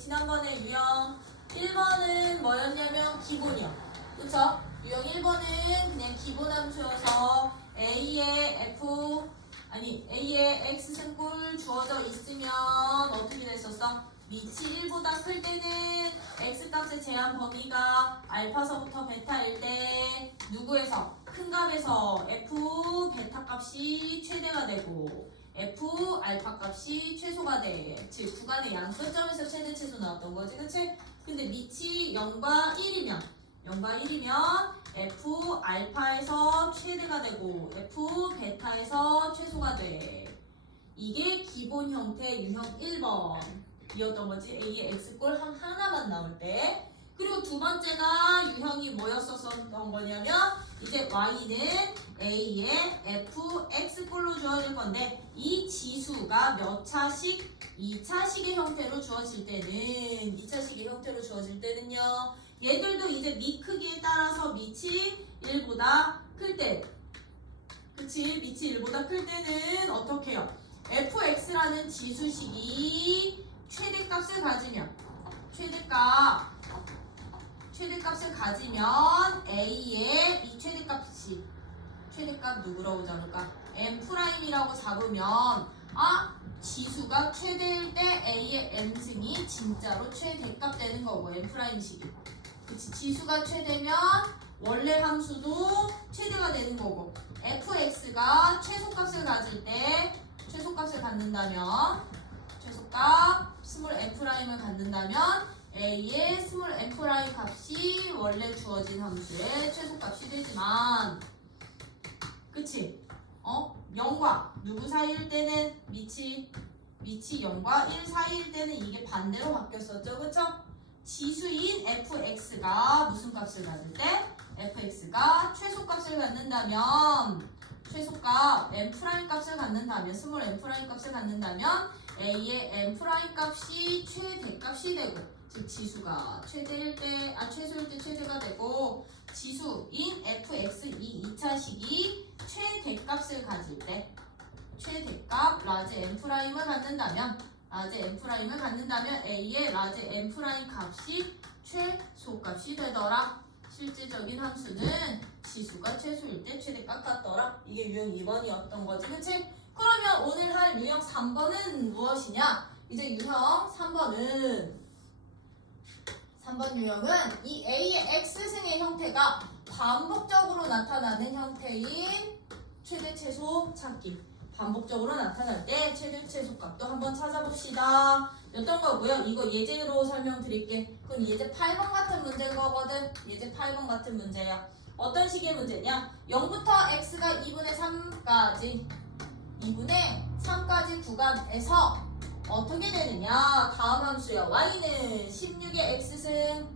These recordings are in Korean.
지난번에 유형 1번은 뭐였냐면 기본이요. 그쵸? 유형 1번은 그냥 기본 함수여서 A의 X승골 주어져 있으면 어떻게 됐었어? 밑이 1보다 클 때는 X값의 제한 범위가 알파서부터 베타일 때 누구에서? 큰 값에서 F 베타 값이 최대가 되고 F 알파 값이 최소가 돼. 즉 구간의 양 끝점에서 최대 최소 나왔던 거지, 그치? 근데 밑이 0과 1이면 F 알파에서 최대가 되고 F 베타에서 최소가 돼. 이게 기본 형태 유형 1번이었던 거지. A의 X꼴 하나만 나올 때. 그리고 두 번째가 유형이 뭐였었던 거냐면 이제 Y는 A의 FX꼴로 주어질 건데 이 지수가 몇 차식? 2차식의 형태로 주어질 때는 2차식의 형태로 주어질 때는요. 얘들도 이제 밑 크기에 따라서 밑이 1보다 클 때, 그치? 밑이 1보다 클 때는 어떻게 해요? fx라는 지수식이 최대값을 가지면 최대값을 가지면 a의 이 최대값 누구라고 잡을까? m'이라고 잡으면 지수가 최대일 때 a의 m승이 진짜로 최대값 되는 거고 m'식이. 그치? 지수가 최대면 원래 함수도 최대가 되는 거고 fx가 최소값을 가질 때 최소값을 갖는다면 최소값 스몰 f'을 갖는다면 a의 스몰 f' 값이 원래 주어진 함수의 최소값이 되지만 그치? 0과 누구 사이일 때는 밑이 0과 1 사이일 때는 이게 반대로 바뀌었었죠, 그쵸? 지수인 fx가 무슨 값을 가질 때? fx가 최소값을 갖는다면 최소값 m' 값을 갖는다면 스몰 m' 값을 갖는다면 a의 m' 값이 최대값이 되고 즉 지수가 최소일 때 최대가 되고 지수인 fx 이 2차식이 최대값을 가질 때 최대값 라지 m'을 갖는다면 a의 라지 m' 값이 최소값이 되더라. 실질적인 함수는 지수가 최소일 때 최대값 같더라. 이게 유형 2번이었던 거지, 그치? 그러면 오늘 할 유형 3번은 무엇이냐? 이제 유형 3번 유형은 이 A의 X승의 형태가 반복적으로 나타나는 형태인 최대 최소 찾기. 반복적으로 나타날 때 최대 최소값도 한번 찾아봅시다. 어떤 거고요? 이거 예제로 설명드릴게. 그건 예제 8번 같은 문제인 거거든. 예제 8번 같은 문제야. 어떤 식의 문제냐? 0부터 x가 2분의 3까지 구간에서 어떻게 되느냐? 다음 함수요. y는 16의 x승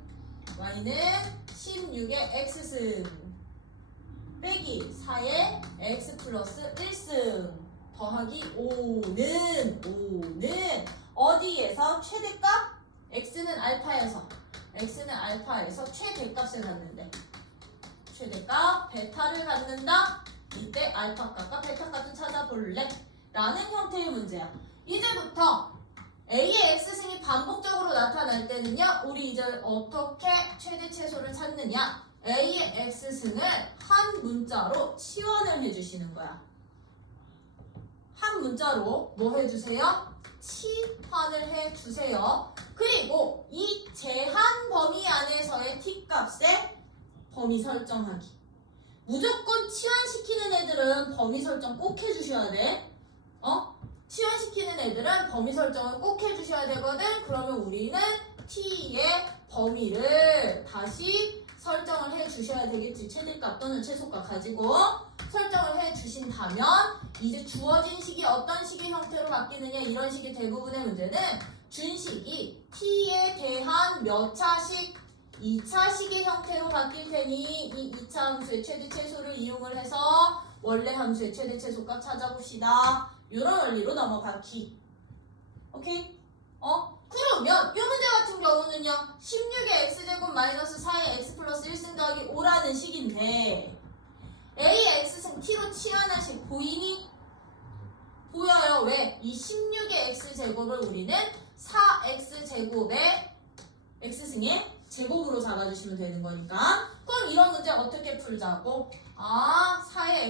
빼기 4의 x 플러스 1승 더하기 5는 어디에서 최대값? x는 알파에서 최대값을 갖는데 최대값 베타를 갖는다. 이때 알파값과 베타값을 찾아볼래? 라는 형태의 문제야. 이제부터 A의 X승이 반복적으로 나타날 때는요. 우리 이제 어떻게 최대 최소를 찾느냐? A의 X승을 한 문자로 치환을 해주시는 거야. 한 문자로 뭐 해주세요? 치환을 해주세요. 그리고 이 제한 범위 안에서의 t값의 범위 설정하기. 무조건 치환시키는 애들은 범위 설정 꼭 해주셔야 돼. 치환시키는 애들은 범위 설정을 꼭 해주셔야 되거든. 그러면 우리는 t의 범위를 다시 설정을 해주셔야 되겠지. 최대값 또는 최소값 가지고 설정을 해주신다면 이제 주어진 식이 어떤 식의 형태로 바뀌느냐 이런 식의 대부분의 문제는 준식이 t에 대한 몇 차식 2차식의 형태로 바뀔 테니 이 2차 함수의 최대 최소를 이용을 해서 원래 함수의 최대 최소값 찾아봅시다. 이런 원리로 넘어가기. 오케이? 그러면 이 문제 같은 경우는요. 16의 x제곱 마이너스 4의 x 플러스 1승 더하기 5라는 식인데 a의 x승 t로 치환한 식 보이니? 보여요. 왜? 이 16의 x제곱을 우리는 4x제곱의 x승의 제곱으로 잡아주시면 되는 거니까. 그럼 이런 문제 어떻게 풀자고? 4의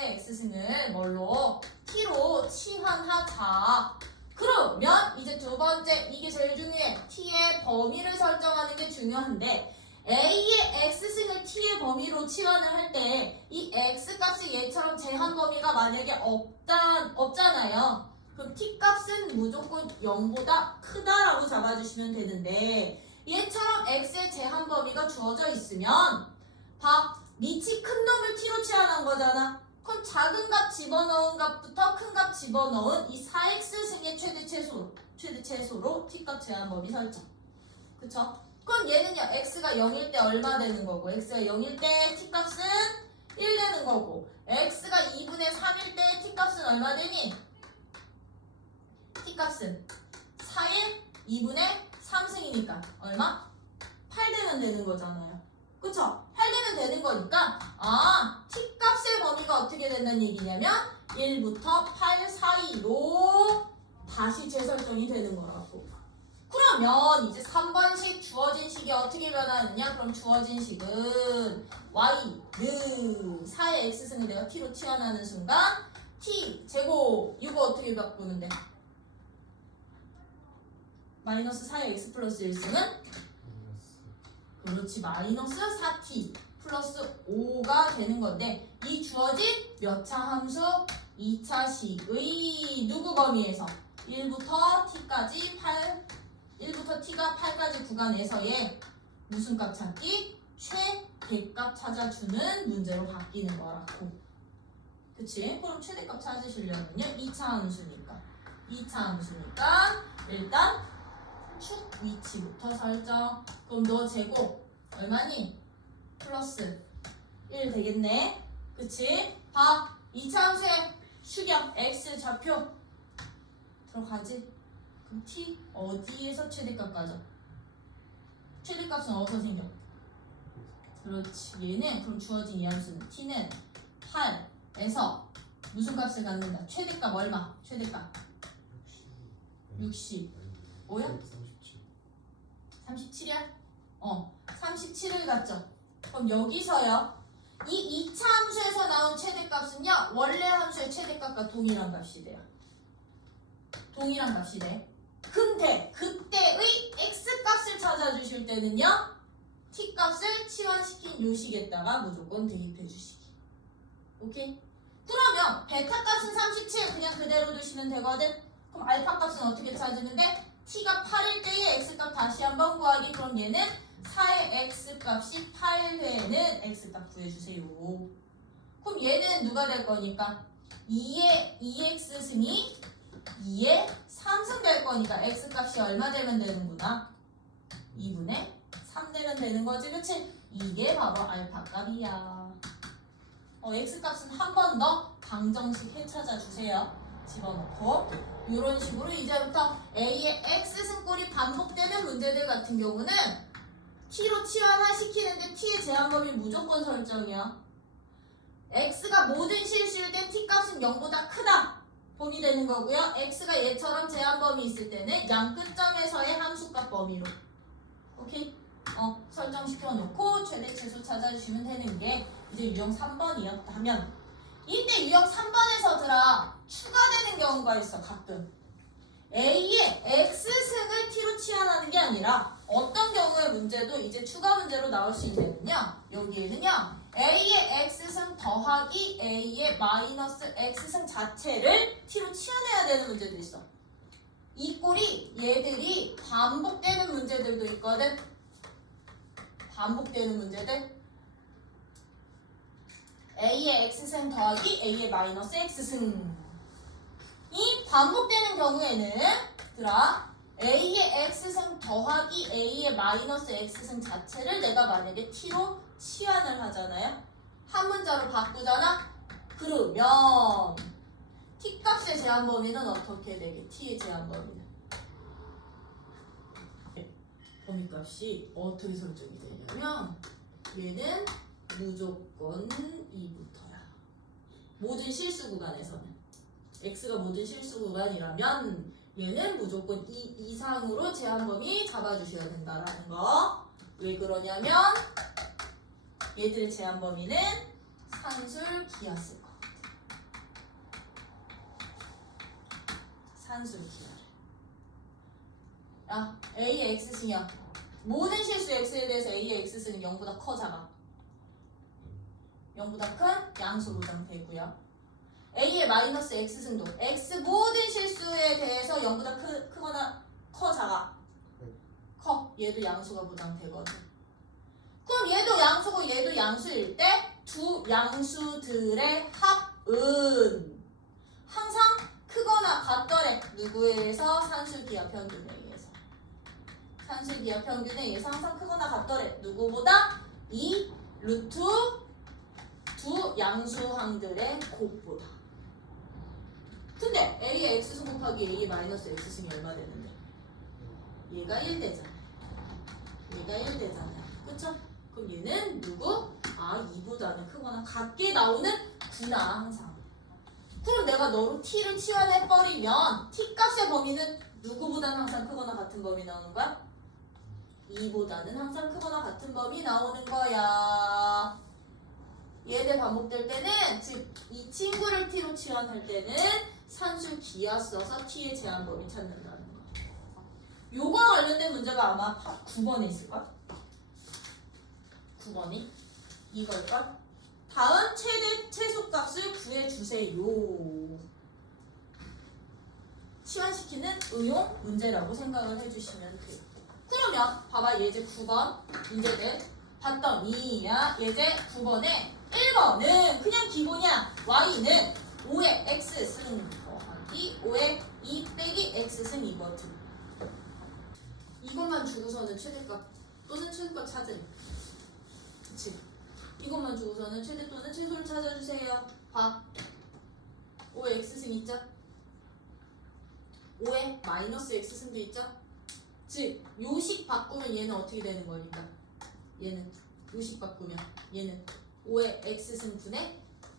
x승을 뭘로? t로 치환하자. 그러면 이제 두 번째, 이게 제일 중요해. t의 범위를 설정하는 게 중요한데 a의 x승을 t의 범위로 치환을 할 때 이 x값이 얘처럼 제한 범위가 만약에 없잖아요. 그럼 t값은 무조건 0보다 크다라고 잡아주시면 되는데 얘처럼 x의 제한 범위가 주어져 있으면 밑이 큰 놈을 t로 치환한 거잖아. 그럼 작은 값 집어넣은 값부터 큰 값 집어넣은 이 4x승의 최대 최소로 t값 제한 범위 설정. 그쵸? 그럼 얘는요, x가 0일 때 얼마 되는 거고, x가 0일 때 t값은 1 되는 거고, x가 2분의 3일 때 t값은 얼마 되니? t값은 4의 2분의 3승이니까 얼마? 8 되는 거잖아요. 그쵸? 8 되는 거니까 t값의 범위가 어떻게 된다는 얘기냐면 1부터 8 사이로 다시 재설정이 되는 거라고. 그러면 이제 3번식 주어진 식이 어떻게 변하느냐? 그럼 주어진 식은 y는 4의 x승을 내가 t로 치환하는 순간 t 제곱 이거 어떻게 바꾸는데? 마이너스 4의 x 플러스 1승은? 그렇지, 마이너스 4t 플러스 5가 되는 건데 이 주어진 몇 차 함수? 2차식의 누구 범위에서? 1부터 t까지 1부터 t가 8까지 구간에서의 무슨 값 찾기? 최대값 찾아주는 문제로 바뀌는 거라고. 그치? 그럼 최대값 찾으시려면요 2차 함수니까 일단 축 위치부터 설정. 그럼 너 제곱 얼마니? 플러스 1 되겠네. 그치? 2차 함수의 수격 x 좌표 들어가지? 그럼 t 어디에서 최대값 가져? 최대값은 어디서 생겨? 그렇지, 얘는 그럼 주어진 이 함수는 t는 8에서 무슨 값을 갖는다? 최대값 얼마? 최대값 60 뭐야? 37이야? 37을 갖죠. 그럼 여기서요 이 2차 함수에서 나온 최대값은요 원래 함수의 최대값과 동일한 값이 돼요. 동일한 값이 돼. 근데 그때의 x값을 찾아주실 때는요 t값을 치환시킨 요 식에다가 무조건 대입해 주시기. 오케이? 그러면 베타값은 37 그냥 그대로 두시면 되거든. 그럼 알파값은 어떻게 찾으는데? t가 8일 때의 x값 다시 한번 구하기. 그럼 얘는 4의 x값이 8 되는 x값 구해주세요. 그럼 얘는 누가 될 거니까? 2의 2x승이 2의 3승 될 거니까 x값이 얼마 되면 되는구나? 2분의 3 되면 되는 거지, 그치? 이게 바로 알파값이야. x값은 한 번 더 방정식 해찾아 주세요. 집어넣고 이런 식으로 이제부터 a의 x승꼴이 반복되는 문제들 같은 경우는 t로 치환시키는데 t의 제한범위 무조건 설정이야. x가 모든 실수일 때 t값은 0보다 크다 범위 되는 거고요. x가 얘처럼 제한범위 있을 때는 양 끝점에서의 함수값 범위로 오케이? 설정시켜 놓고 최대 최소 찾아주시면 되는 게 이제 유형 3번이었다 하면 이때 유형 3번에서들아 추가되는 경우가 있어. 가끔 a의 x승을 t로 치환하는 게 아니라 어떤 경우의 문제도 이제 추가 문제로 나올 수 있는데요. 여기에는요 a의 x승 더하기 a의 마이너스 x승 자체를 t로 치환해야 되는 문제도 있어. 이 꼴이 얘들이 반복되는 문제들도 있거든. 반복되는 문제들 a의 x승 더하기 a의 마이너스 x승. 이 반복되는 경우에는 a의 x승 더하기 a의 마이너스 x승 자체를 내가 만약에 t로 치환을 하잖아요. 한 문자로 바꾸잖아. 그러면 t값의 제한 범위는 어떻게 되게? t의 제한 범위는 범위값이 어떻게 설정이 되냐면 얘는 무조건 2부터야. 모든 실수 구간에서는 x가 모든 실수 구간이라면 얘는 무조건 2 이상으로 제한범위 잡아주셔야 된다라는 거. 왜 그러냐면 얘들의 제한범위는 산술 기하일 것 같아. 산술 기하를. 야, A의 X승이야. 모든 실수 X에 대해서 A의 X승은 0보다 커 작아? 0보다 큰 양수 보장되고요. A의 마이너스 X승도 X 모든 실수에 대해서 0보다 크거나 커 작아? 커. 얘도 양수가 보장되거든. 그럼 얘도 양수고 얘도 양수일 때 두 양수들의 합은 항상 크거나 같더래. 누구에 의해서? 산술기하 평균에 의해서. 산술기하 평균에 의해서 항상 크거나 같더래. 누구보다? 이 루트 두 양수항들의 곱보다. 근데 A의 X승 곱하기 A의 마이너스 X승이 얼마 되는데? 얘가 1 되잖아. 얘가 1 되잖아. 그쵸? 그럼 얘는 누구? 아, 2보다는 크거나 같게 나오는 구나 항상. 그럼 내가 너로 t를 치환해버리면 t 값의 범위는 누구보다는 항상 크거나 같은 범위 나오는 거야? 2보다는 항상 크거나 같은 범위 나오는 거야. 얘들 반복될 때는, 즉 이 친구를 t로 치환할 때는 산술 기하 써서 t의 제한 범위 찾는다는 거. 요거와 관련된 문제가 아마 9번에 있을걸? 9번이 이걸걸? 다음 최대 최소값을 구해주세요. 치환시키는 응용 문제라고 생각을 해주시면 돼요. 그러면 봐봐, 예제 9번 문제들 봤더니 예제 9번에 1번은 그냥 기본이야. y는 5의 x승 더하기 5의 2 빼기 x승 이거든. 이것만 주고서는 최대값 또는 최소값 찾으래. 그치? 이것만 주고서는 최대 또는 최소를 찾아주세요. 봐. 5의 x승 있죠? 5의 마이너스 x승도 있죠? 즉 요식 바꾸면 얘는 어떻게 되는 거니까? 얘는 요식 바꾸면 얘는 5의 x승 분의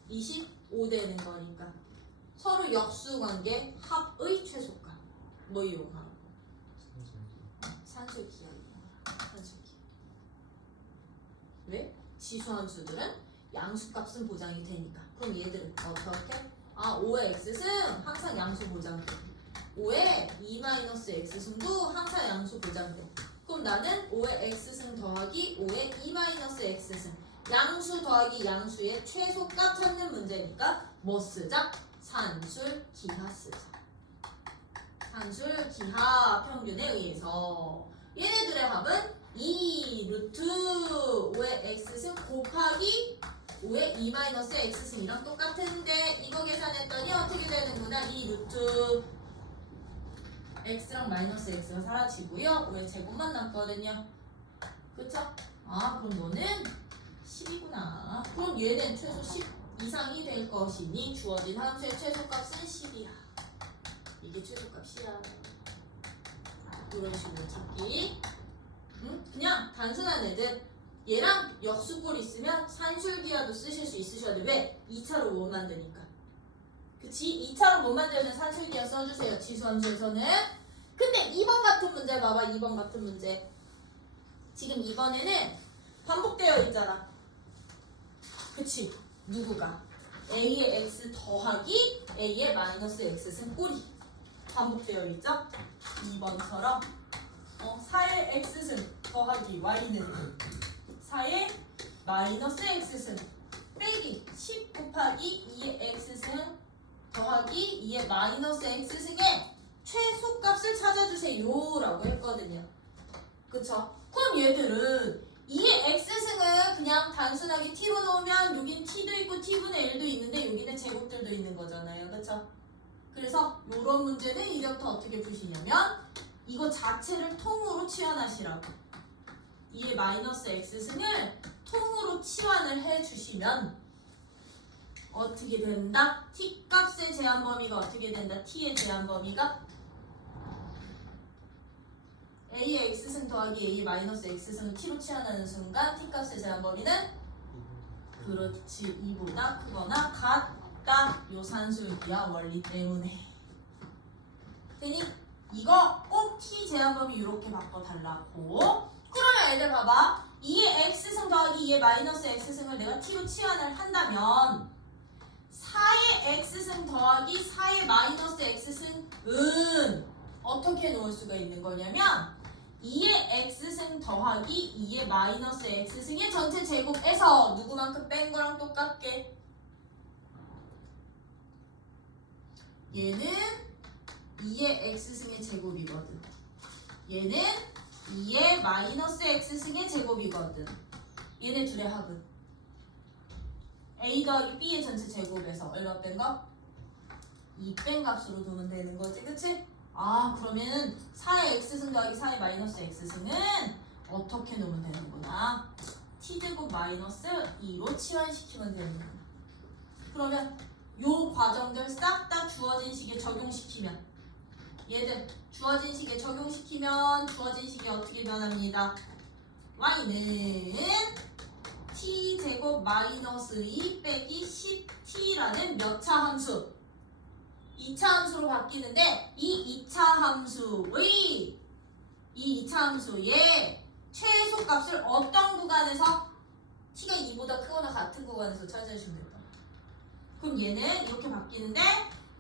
25 되는 거니까 서로 역수관계 합의 최소값 뭐 이용하는 거? 산술기하. 산술기하. 왜? 지수함수들은 양수값은 보장이 되니까. 그럼 얘들은 어떻게? 아, 5의 x승 항상 양수 보장돼. 5의 2-x승도 항상 양수 보장돼. 그럼 나는 5의 x승 더하기 5의 2-x승 양수 더하기 양수의 최소값 찾는 문제니까 뭐 쓰자? 산술기하 쓰자. 산술기하 평균에 의해서 얘네들의 합은 2 루트 5의 x승 곱하기 5의 2-x승이랑 똑같은데 이거 계산했더니 어떻게 되는구나. 2 루트 x랑 마이너스 x가 사라지고요. 5의 제곱만 남거든요. 그쵸? 아, 그럼 너는 10이구나. 그럼 얘는 최소 10 이상이 될 것이니 주어진 함수의 최소값은 10이야. 이게 최소값이야. 이런 식으로 찾기. 그냥 단순한 애들. 얘랑 역수꼴 있으면 산술기하도 쓰실 수 있으셔야 돼. 왜? 2차로 못 만드니까. 그치? 2차로 못 만들면 산술기하 써주세요. 지수함수에서는. 근데 2번 같은 문제 봐봐. 2번 같은 문제. 지금 2번에는 반복되어 있잖아. 그치? 누구가? A의 x 더하기 A의 마이너스 x승 꼴이 반복되어 있죠? 2번처럼 4의 x승 더하기 y는 4의 마이너스 x승 빼기 10 곱하기 2의 x승 더하기 2의 마이너스 x승의 최소값을 찾아주세요 라고 했거든요. 그쵸? 그럼 얘들은 2의 x승은 그냥 단순하게 t로 넣으면 여긴 t도 있고 t분의 1도 있는데 여기는 제곱들도 있는 거잖아요. 그쵸? 그래서 이런 문제는 이제부터 어떻게 푸시냐면 이거 자체를 통으로 치환하시라고. 2의 마이너스 x승을 통으로 치환을 해주시면 어떻게 된다? t 값의 제한 범위가 어떻게 된다? t의 제한 범위가 a의 x승 더하기 a의 마이너스 x승을 t로 치환하는 순간 t 값의 제한 범위는 그렇지 2보다 크거나 같다. 요 산술기하 원리 때문에. 되니 이거 꼭 t 제한범위 이렇게 바꿔달라고. 그러면 애들 봐봐. 2의 x승 더하기 2의 마이너스 x승을 내가 t로 치환을 한다면 4의 x승 더하기 4의 마이너스 x승은 어떻게 놓을 수가 있는 거냐면 2의 x승 더하기 2의 마이너스 x승의 전체 제곱에서 누구만큼 뺀 거랑 똑같게 얘는 2의 x승의 제곱이거든. 얘는 2의 마이너스 x승의 제곱이거든. 얘네 둘의 합은 a 더하기 b의 전체 제곱에서 얼마 뺀 거? 2 뺀 값으로 두면 되는 거지, 그치? 아, 그러면 4의 x승 더하기 4의 마이너스 x승은 어떻게 놓으면 되는구나. t제곱 마이너스 2로 치환시키면 되는구나. 그러면 요 과정들 싹 다 주어진 식에 적용시키면 얘들 주어진 식에 적용시키면 주어진 식이 어떻게 변합니다. y는 t제곱 마이너스 2 빼기 10t라는 몇 차 함수 2차 함수로 바뀌는데 이 2차 함수의 최소값을 어떤 구간에서 t가 2보다 크거나 같은 구간에서 찾아주시면 됩니다. 그럼 얘는 이렇게 바뀌는데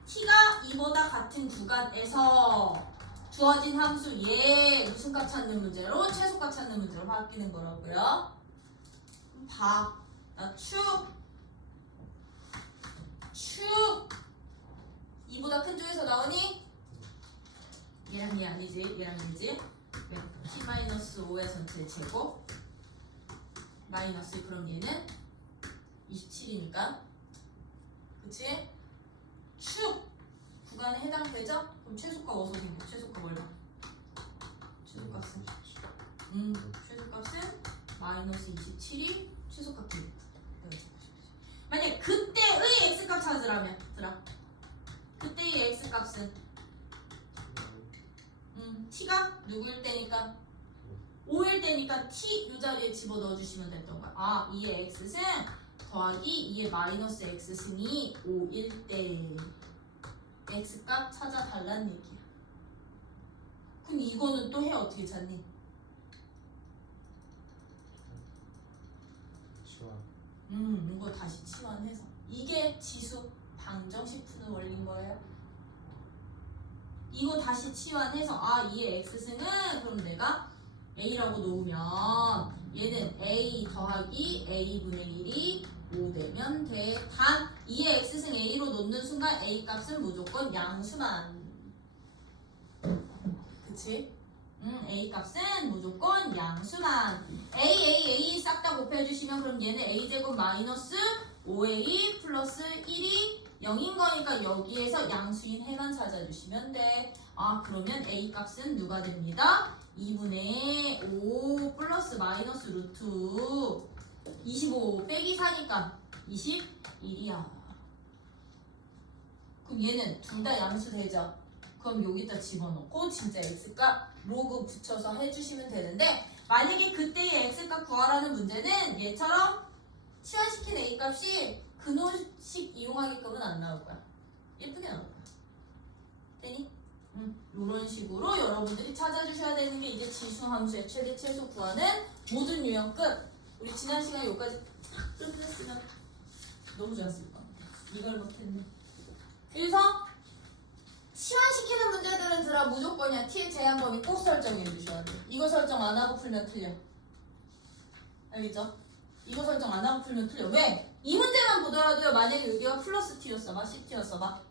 t가 2보다 같은 구간에서 주어진 함수 얘 무슨 값 찾는 문제로 최소값 찾는 문제로 바뀌는 거라고요. 봐. 나 축 2보다 큰 쪽에서 나오니? 얘랑 얘 아니지? 얘랑 얘지? t-5의 전체 제곱 마이너스 그럼 얘는 27이니까 그치? 축 구간에 해당되죠? 그럼 최소값 어디서 생겨? 최소값 얼마? 최소값은 최소값은 마이너스 27이 최소값 됩니다. 만약 그때의 x값 찾으라면 그때의 x값은 t가 누구일 때니까 5일 때니까 t 이 자리에 집어넣어 주시면 됐던 거야. 아, 2의 x승 더하기 2의 마이너스 x승이 5일 때 x값 찾아달라는 얘기야. 그럼 이거는 또 해 어떻게 찾니? 이거 다시 치환해서 이게 지수 방정식 푸는 원리인 거예요. 이거 다시 치환해서 아 2의 x승은 그럼 내가 a라고 놓으면 얘는 a 더하기 a분의 1이 5 되면 돼. 단 2의 x승 a로 놓는 순간 a 값은 무조건 양수만. 그치? a 값은 무조건 양수만. a 싹 다 곱해주시면 그럼 얘는 a제곱 마이너스 5a 플러스 1이 0인 거니까 여기에서 양수인 해만 찾아주시면 돼. 아, 그러면 a 값은 누가 됩니다? 2분의 5 플러스 마이너스 루트 25 빼기 4니까 21이야. 그럼 얘는 둘 다 양수 되죠? 그럼 여기다 집어넣고 진짜 x값 로그 붙여서 해주시면 되는데 만약에 그때의 x값 구하라는 문제는 얘처럼 치환시킨 a값이 근호식 이용하게끔은 안 나올 거야. 예쁘게 나올 거야. 되니? 이런 식으로 여러분들이 찾아주셔야 되는 게 이제 지수함수의 최대 최소 구하는 모든 유형급. 우리 지난 시간에 여기까지 딱 끝냈으면 너무 좋았을 것 같아. 이걸 못했네. 그래서 치환시키는 문제들은 들어 무조건이야. t의 제한범위 꼭 설정해 주셔야 돼. 이거 설정 안 하고 풀면 틀려. 알겠죠? 이거 설정 안 하고 풀면 틀려. 왜? 이 문제만 보더라도요. 만약에 여기가 플러스 t였어봐, ct였어봐.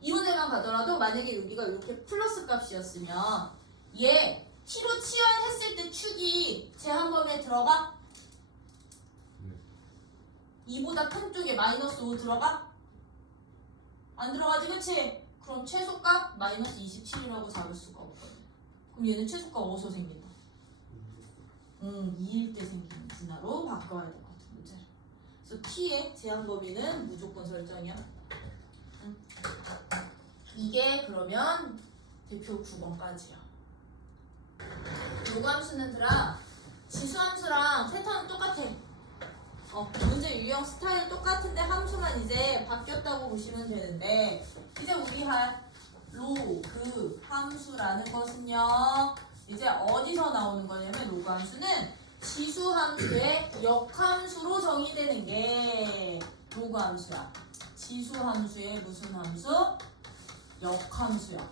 이 문제만 가더라도 만약에 여기가 이렇게 플러스 값이었으면 얘 t로 치환했을 때 축이 제한범위에 들어가? 2보다 큰 쪽에 마이너스 5 들어가? 안 들어가지, 그치? 그럼 최소값 마이너스 27이라고 잡을 수가 없거든. 그럼 얘는 최소값 어디서 생긴다? 2일 때 생기는 분화로 바꿔야 될 것 같은 문제를. 그래서 t의 제한 범위는 무조건 설정이야. 이게 그러면 대표 9번까지야. 요거 함수는 들아 지수함수랑 패턴은 똑같아. 문제 유형 스타일 똑같은데 함수만 이제 바뀌었다고 보시면 되는데 이제 우리 할 로그 함수라는 것은요. 이제 어디서 나오는 거냐면 로그 함수는 지수 함수의 역함수로 정의되는 게 로그 함수야. 지수 함수의 무슨 함수? 역함수야.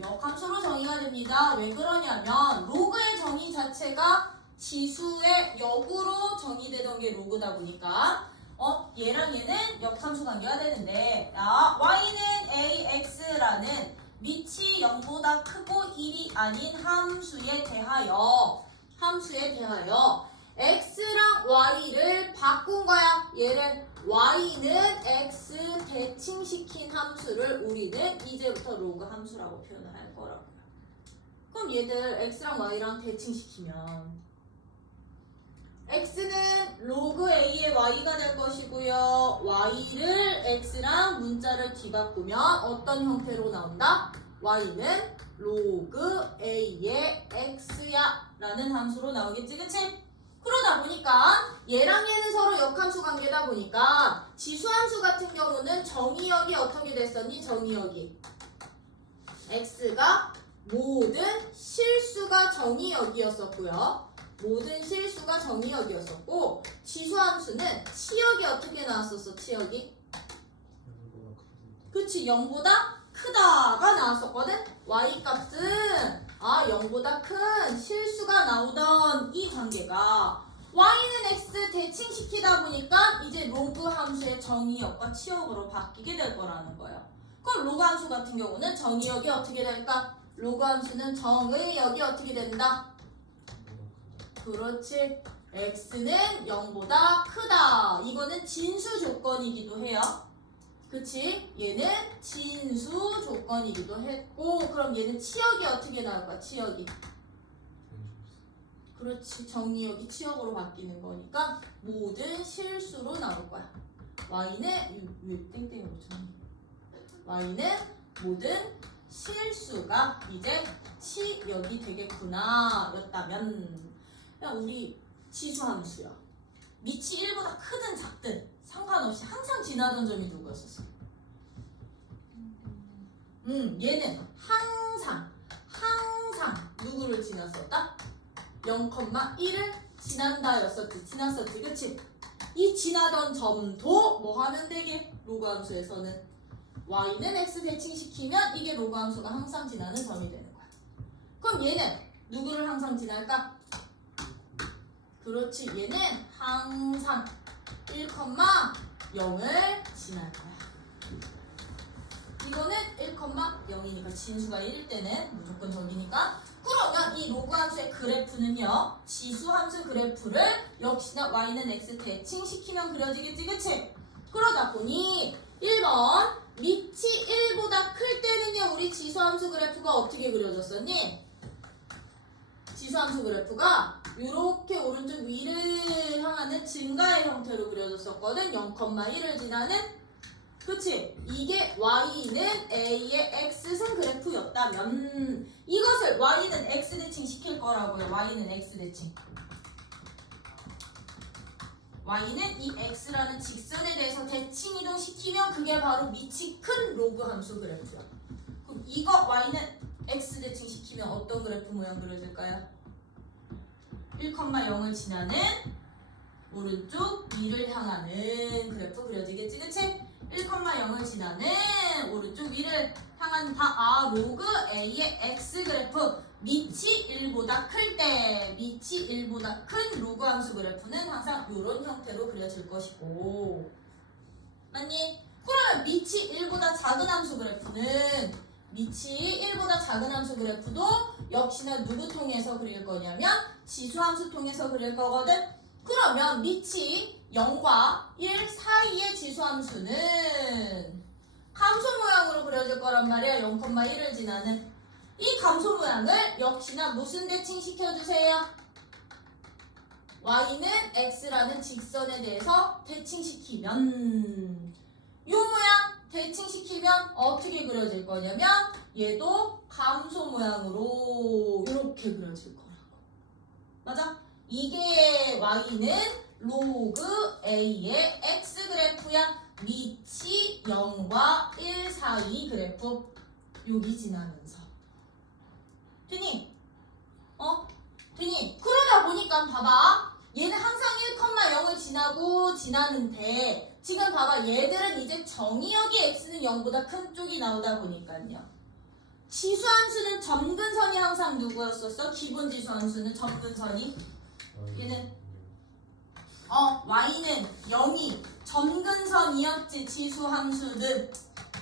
역함수로 정의가 됩니다. 왜 그러냐면 로그의 정의 자체가 지수의 역으로 정의되던 게 로그다 보니까 얘랑 얘는 역함수 관계가 되는데 y는 ax라는 밑이 0보다 크고 1이 아닌 함수에 대하여 x랑 y를 바꾼 거야. 얘를 y는 x 대칭시킨 함수를 우리는 이제부터 로그 함수라고 표현을 할 거라고요. 그럼 얘들 x랑 y랑 대칭시키면 x는 로그 a의 y가 될 것이고요. y를 x랑 문자를 뒤바꾸면 어떤 형태로 나온다? y는 로그 a의 x야 라는 함수로 나오겠지, 그치? 그러다 보니까 얘랑 얘는 서로 역함수 관계다 보니까 지수함수 같은 경우는 정의역이 어떻게 됐었니? 정의역이 x가 모든 실수가 정의역이었었고요. 모든 실수가 정의역이었었고 지수함수는 치역이 어떻게 나왔었어? 치역이? 그치, 0보다 크다가 나왔었거든? y값은 0보다 큰 실수가 나오던 이 관계가 y는 x 대칭시키다 보니까 이제 로그 함수의 정의역과 치역으로 바뀌게 될 거라는 거예요. 그럼 로그 함수 같은 경우는 정의역이 어떻게 될까? 로그 함수는 정의역이 어떻게 된다? 그렇지. x는 0보다 크다. 이거는 진수 조건이기도 해요. 그치? 얘는 진수 조건이기도 했고 그럼 얘는 치역이 어떻게 나올까? 치역이. 그렇지. 정의역이 치역으로 바뀌는 거니까 모든 실수로 나올 거야. y는 왜 땡땡으로 쳤니? y는 모든 실수가 이제 치역이 되겠구나 였다면 우리 지수함수야. 밑이 1보다 크든 작든 상관없이 항상 지나던 점이 누구였었어? 얘는 항상 누구를 지났었다? 0,1을 지난다 였었지. 지났었지. 그치? 이 지나던 점도 뭐 하면 되게? 로그 함수에서는 y는 x 대칭시키면 이게 로그 함수가 항상 지나는 점이 되는 거야. 그럼 얘는 누구를 항상 지날까? 그렇지. 얘는 항상 1,0을 지날 거야. 이거는 1,0이니까 진수가 1일 때는 무조건 저기니까. 그러면 이 로그 함수의 그래프는요. 지수 함수 그래프를 역시나 y는 x 대칭시키면 그려지겠지. 그치? 그러다 보니 1번 밑이 1보다 클 때는요. 우리 지수 함수 그래프가 어떻게 그려졌었니? 지수 함수 그래프가 이렇게 오른쪽 위를 향하는 증가의 형태로 그려졌었거든. 0,1을 지나는. 그치? 이게 y는 a의 x승 그래프였다면 이것을 y는 x 대칭 시킬 거라고요. y는 x 대칭. y는 이 x라는 직선에 대해서 대칭 이동시키면 그게 바로 밑이 큰 로그 함수 그래프야. 그럼 이거 y는 x 대칭 시키면 어떤 그래프 모양 그려질까요? 1,0을 지나는 오른쪽 위를 향하는 그래프 그려지겠지, 그치? 1,0을 지나는 오른쪽 위를 향한 로그 a의 x 그래프 밑이 1보다 클 때 밑이 1보다 큰 로그 함수 그래프는 항상 이런 형태로 그려질 것이고 맞니? 그러면 밑이 1보다 작은 함수 그래프는 밑이 1보다 작은 함수 그래프도 역시나 누구 통해서 그릴 거냐면 지수함수 통해서 그릴 거거든. 그러면 밑이 0과 1 사이의 지수함수는 감소 모양으로 그려질 거란 말이야. 0,1을 지나는 이 감소 모양을 역시나 무슨 대칭 시켜주세요? y는 x라는 직선에 대해서 대칭시키면 이 모양 대칭시키면 어떻게 그려질 거냐면 얘도 감소 모양으로 이렇게 그려질 거라고. 맞아? 이게 y는 로그 a의 x 그래프야. 밑이 0과 1 사이 그래프. 여기 지나면서. 되니? 되니? 그러다 보니까 봐봐. 얘는 항상 1,0을 지나고 지나는데 지금 봐봐. 얘들은 이제 정의역이 x는 0보다 큰 쪽이 나오다 보니까요. 지수함수는 점근선이 항상 누구였었어? 기본 지수함수는 점근선이. 얘는 y는 0이 점근선이었지. 지수함수는.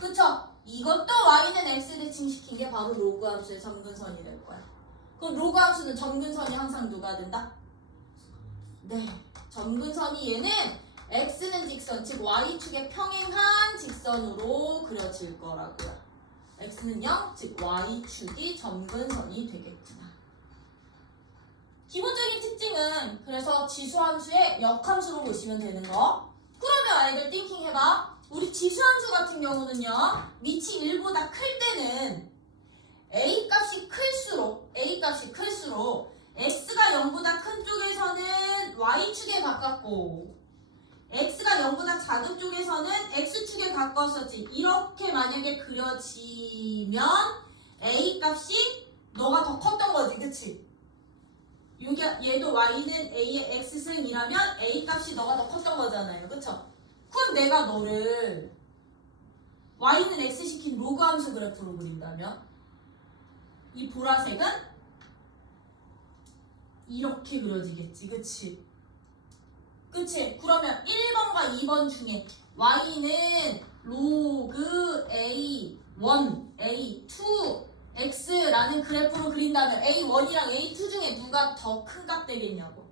그쵸? 이것도 y는 x 대칭시킨 게 바로 로그 함수의 점근선이 될 거야. 그럼 로그 함수는 점근선이 항상 누가 된다? 네. 점근선이 얘는 x는 직선, 즉 y축에 평행한 직선으로 그려질 거라고요. x는 0, 즉 y축이 점근선이 되겠구나. 기본적인 특징은 그래서 지수함수의 역함수로 보시면 되는 거. 그러면 아이들 띵킹 해봐. 우리 지수함수 같은 경우는요. 밑이 1보다 클 때는 a 값이 클수록 x가 0보다 큰 쪽에서는 y축에 가깝고 x가 0보다 작은 쪽에서는 x축에 가까웠었지. 이렇게 만약에 그려지면 a 값이 너가 더 컸던 거지. 그치? 얘도 y는 a의 x승이라면 a 값이 너가 더 컸던 거잖아요. 그쵸? 그럼 내가 너를 y는 x 시킨 로그 함수 그래프로 그린다면 이 보라색은 이렇게 그려지겠지. 그치? 그치? 그러면 1번과 2번 중에 y는 로그 a1, a2, x라는 그래프로 그린다면 a1이랑 a2 중에 누가 더 큰 값 되겠냐고.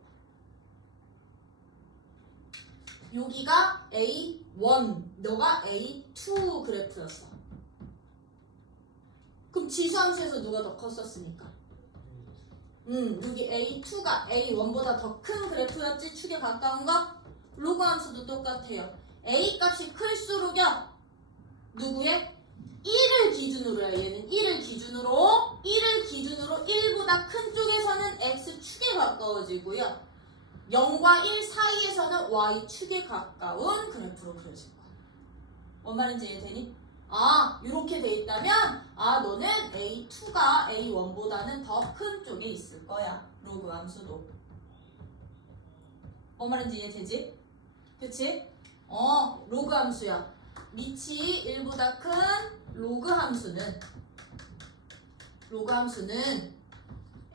여기가 a1, 너가 a2 그래프였어. 그럼 지수함수에서 누가 더 컸었으니까? 여기 a2가 a1보다 더 큰 그래프였지. 축에 가까운 거. 로그 함수도 똑같아요. a 값이 클수록요. 누구의? 1을 기준으로야. 얘는 1을 기준으로 1보다 큰 쪽에서는 x축에 가까워지고요. 0과 1 사이에서는 y축에 가까운 그래프로 그려질 거야. 뭔 말인지 이해되니? 이렇게 돼 있다면 너는 a2가 a1보다는 더 큰 쪽에 있을 거야. 로그 함수도. 뭔 말인지 이해되지? 그치? 로그 함수야. 밑이 1보다 큰 로그 함수는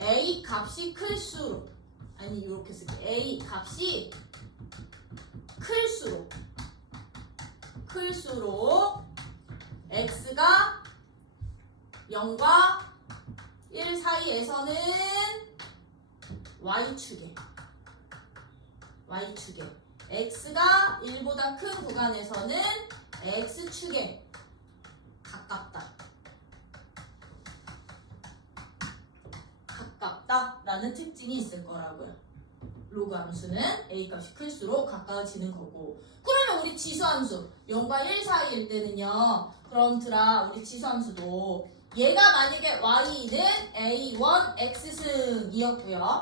a 값이 클수록 이렇게 쓸게. a 값이 클수록 x가 0과 1 사이에서는 y축에 x가 1보다 큰 구간에서는 x축에 가깝다라는 특징이 있을 거라고요. 로그 함수는 a 값이 클수록 가까워지는 거고. 그러면 우리 지수함수 0과 1 사이일 때는요. 그럼 들아 우리 지수함수도 얘가 만약에 y는 a1 x승이었고요.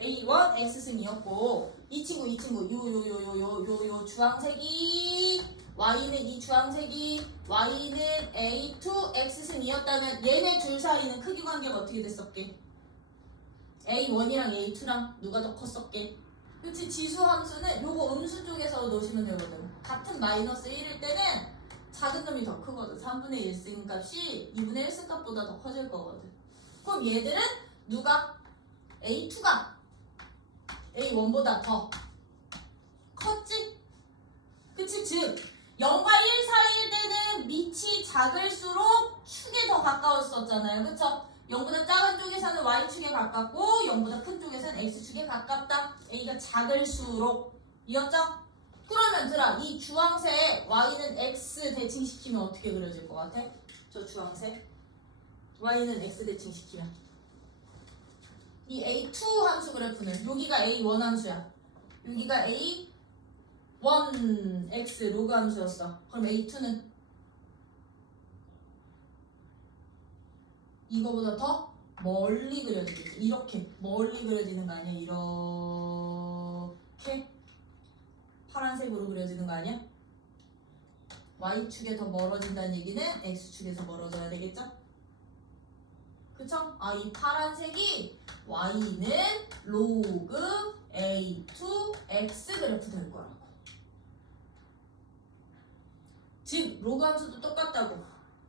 a1 x승이었고 이 친구 요 주황색이 y는 이 주황색이 y는 a2 x승이었다면 얘네 둘 사이는 크기 관계가 어떻게 됐었게? a1이랑 a2랑 누가 더 컸었게? 그치? 지수함수는 요거 음수 쪽에서 놓으시면 되거든. 같은 마이너스 1일 때는 작은 놈이 더 크거든. 3분의 1승 값이 2분의 1승 값보다 더 커질 거거든. 그럼 얘들은 누가? a2가 a1보다 더 컸지? 그치? 즉 0과 1 사이일 때는 밑이 작을수록 축에 더 가까웠었잖아요. 그쵸? 0보다 작은 쪽에서는 y축에 가깝고 0보다 큰 쪽에서는 x축에 가깝다. a가 작을수록 이었죠? 그러면 들아 이 주황색 y는 x 대칭시키면 어떻게 그려질 것 같아? 저 주황색 y는 x 대칭시키면 이 a2 함수 그래프는 여기가 a1 함수야. 여기가 a1 x 로그 함수였어. 그럼 a2는 이거보다 더 멀리 그려지겠지. 이렇게 멀리 그려지는 거 아니야? 이렇게 파란색으로 그려지는 거 아니야? y축에 더 멀어진다는 얘기는 x축에서 멀어져야 되겠죠? 그쵸? 이 파란색이 y는 로그 a2 x 그래프 될 거라고. 즉 로그 함수도 똑같다고.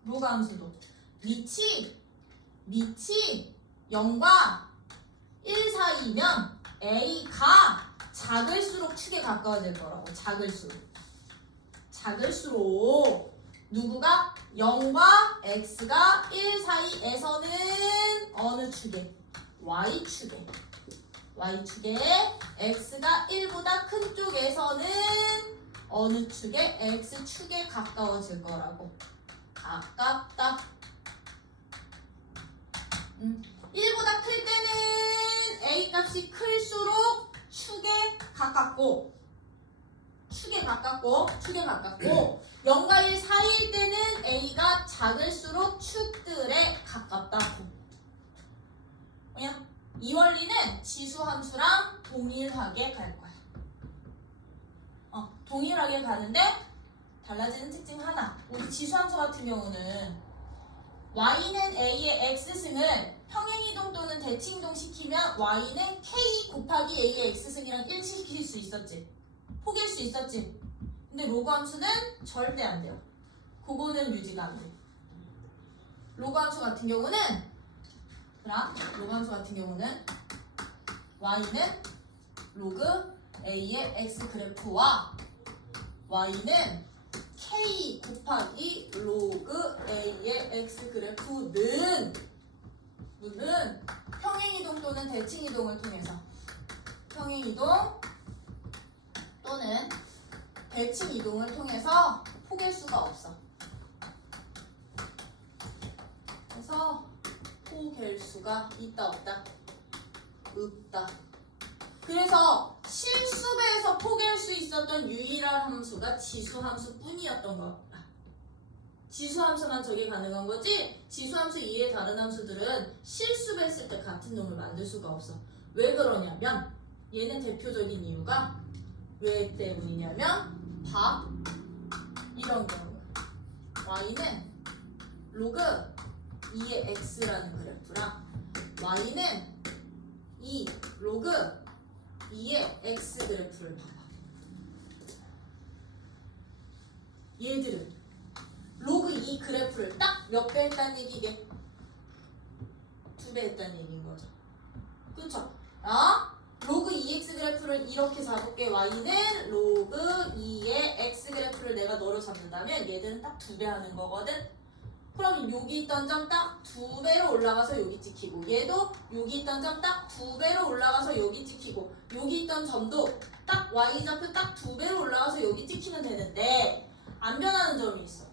로그 함수도 밑이 0과 1 사이면 a가 작을수록 축에 가까워질 거라고. 작을수록 누구가? 0과 x가 1 사이에서는 어느 축에? y축에 x가 1보다 큰 쪽에서는 어느 축에? x축에 가까워질 거라고. 가깝다. 1보다 클 때는 a 값이 클수록 축에 가깝고 0과 1 사이일 때는 a가 작을수록 축들에 가깝다고. 그냥 이 원리는 지수함수랑 동일하게 갈 거야. 동일하게 가는데 달라지는 특징 하나. 우리 지수함수 같은 경우는 y는 a의 x승을 평행이동 또는 대칭이동 시키면 y는 k 곱하기 a의 x승이랑 일치시킬 수 있었지. 포기할 수 있었지. 근데 로그 함수는 절대 안 돼요. 그거는 유지가 안 돼. 로그 함수 같은 경우는 y는 로그 a의 x 그래프와 y는 k 곱하기 로그 a의 x 그래프는 평행이동 또는 대칭이동을 통해서 평행이동 또는 대칭이동을 통해서 포갤 수가 없어. 그래서 포갤 수가 있다 없다? 없다. 그래서 실수배에서 포갤 수 있었던 유일한 함수가 지수함수 뿐이었던 거야. 지수함수만 저게 가능한 거지 지수함수 이외의 다른 함수들은 실수배 쓸 때 같은 놈을 만들 수가 없어. 왜 그러냐면 얘는 대표적인 이유가 왜 때문이냐면 이런 경우 y는 로그 2의 x라는 그래프랑 y는 2 로그 2의 x 그래프를 봐봐. 얘들은 로그 2 그래프를 딱 몇 배 했다는 얘기게? 2배 했다는 얘기인 거죠. 그쵸? 로그 2x 그래프를 이렇게 잡을게. y는 로그 2의 x 그래프를 내가 너로 잡는다면 얘들은 딱 2배 하는 거거든. 그럼 여기 있던 점 딱 2배로 올라가서 여기 찍히고 얘도 여기 있던 점 딱 2배로 올라가서 여기 찍히고 여기 있던 점도 딱 y좌표 딱 2배로 올라가서 여기 찍히면 되는데 안 변하는 점이 있어.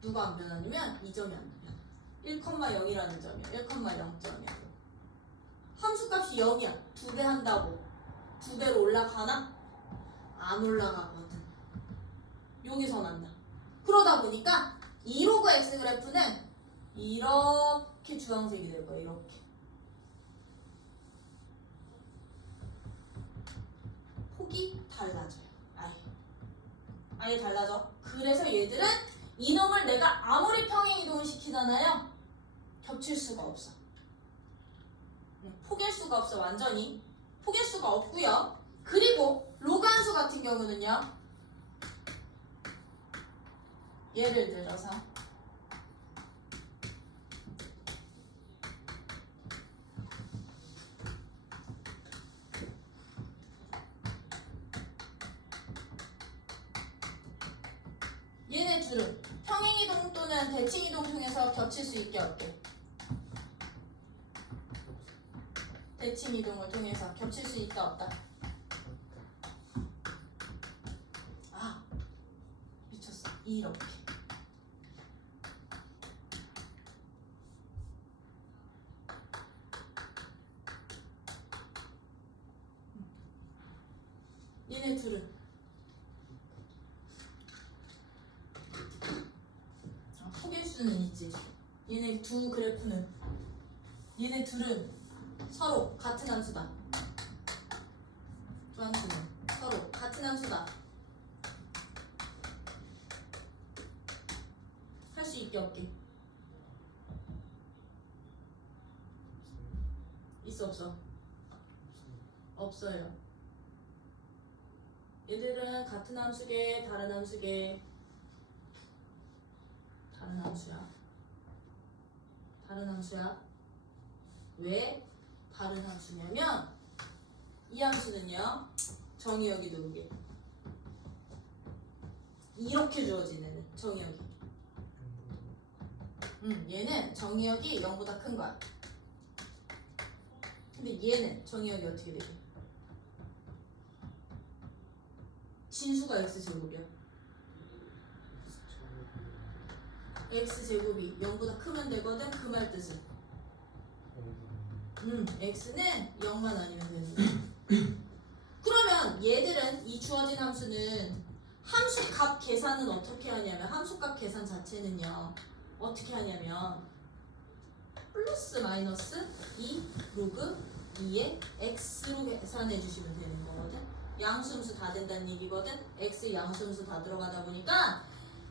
누가 안 변하냐면 이 점이 안 변해. 1,0이라는 점이야. 1,0점이야. 함수값이 0이야. 2배 한다고 2배로 올라가나? 안 올라가거든. 여기서 난다. 그러다 보니까 이 로그 x 그래프는 이렇게 주황색이 될 거야. 이렇게. 폭이 달라져요. 아예 달라져. 그래서 얘들은 이놈을 내가 아무리 평행이동을 시키잖아요. 겹칠 수가 없어. 포갤 수가 없어. 완전히 포갤 수가 없고요. 그리고 로그 함수 같은 경우는요. 예를 들어서 얘네 둘은 평행이동 또는 대칭이동 통해서 겹칠 수 있게 없게. 대칭이동을 통해서 겹칠 수 있다 없다? 미쳤어. 이렇게. 얘네 둘은 포갤 수는 있지. 얘네 두 그래프는 얘네 둘은 서로 같은 함수다. 두 함수는 서로 같은 함수다. 있게 없게? 있어 없어? 없어요. 얘들은 같은 함수계, 다른 함수계. 다른 함수야. 다른 함수야. 왜 다른 함수냐면 이 함수는요 정의역이 누구게? 이렇게 주어진 애는 정의역이. 얘는 정의역이 0보다 큰 거야. 근데 얘는 정의역이 어떻게 되게? 진수가 x제곱이야. x제곱이 0보다 크면 되거든. 그 말 뜻은 x는 0만 아니면 되는 거야. 그러면 얘들은 이 주어진 함수는 함수 값 계산은 어떻게 하냐면 함수 값 계산 자체는요 어떻게 하냐면 플러스 마이너스 2 로그 2의 x로 계산해 주시면 되는 거거든. 양수함수 다 된다는 얘기거든. x 양수함수 다 들어가다 보니까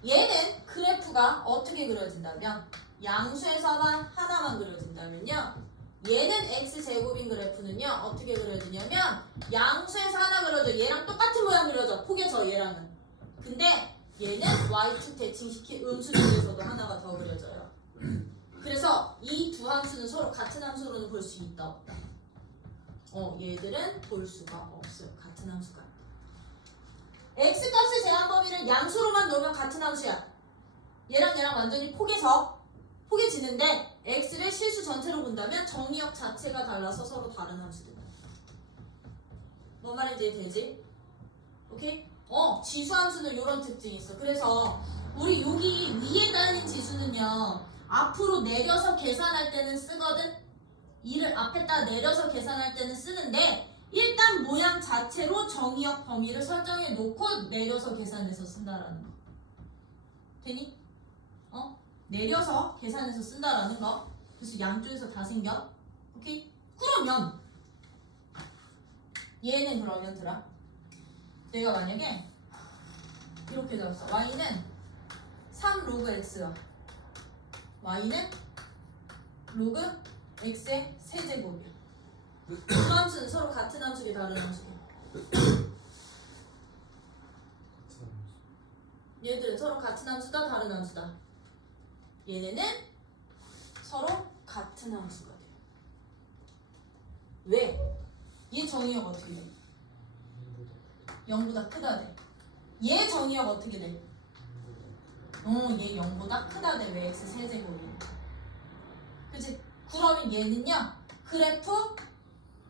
얘는 그래프가 어떻게 그려진다면 양수에서만 하나만 그려진다면요 얘는 x제곱인 그래프는요 어떻게 그려지냐면 양수에서 하나 그려져. 얘랑 똑같은 모양 그려져. 포개져 얘랑은. 근데 얘는 y축 대칭시킨 음수 중에서도 하나가 더 그려져요. 그래서 이 두 함수는 서로 같은 함수로는 볼 수 있다 없다? 얘들은 볼 수가 없어요. 같은 함수가. x값의 제한 범위를 양수로만 놓으면 같은 함수야. 얘랑 얘랑 완전히 포개지는데 x를 실수 전체로 본다면 정의역 자체가 달라서 서로 다른 함수들이야. 뭔 말인지 되지? 오케이? 지수함수는 이런 특징이 있어. 그래서 우리 여기 위에 달린 지수는요 앞으로 내려서 계산할 때는 쓰거든. 이를 앞에다 내려서 계산할 때는 쓰는데 일단 모양 자체로 정의역 범위를 설정해 놓고 내려서 계산해서 쓴다라는 거. 되니? 내려서 계산해서 쓴다라는 거. 그래서 양쪽에서 다 생겨. 오케이? 그러면 얘는 그러면 들아 내가 만약에 이렇게 잡았어. y는 3 로그 x야. y는 로그 x의 세제곱이야. 두 함수는 서로 같은 함수게 다른 함수게? 얘들은 서로 같은 함수다 다른 함수다? 얘네는 서로 같은 함수가 돼. 왜? 얘 정의역 어떻게 돼? 0보다 크다 돼. 얘 정의역 어떻게 돼? 얘 0보다 크다 돼. 왜 x 세제곱이야? 그치? 그러면 얘는요 그래프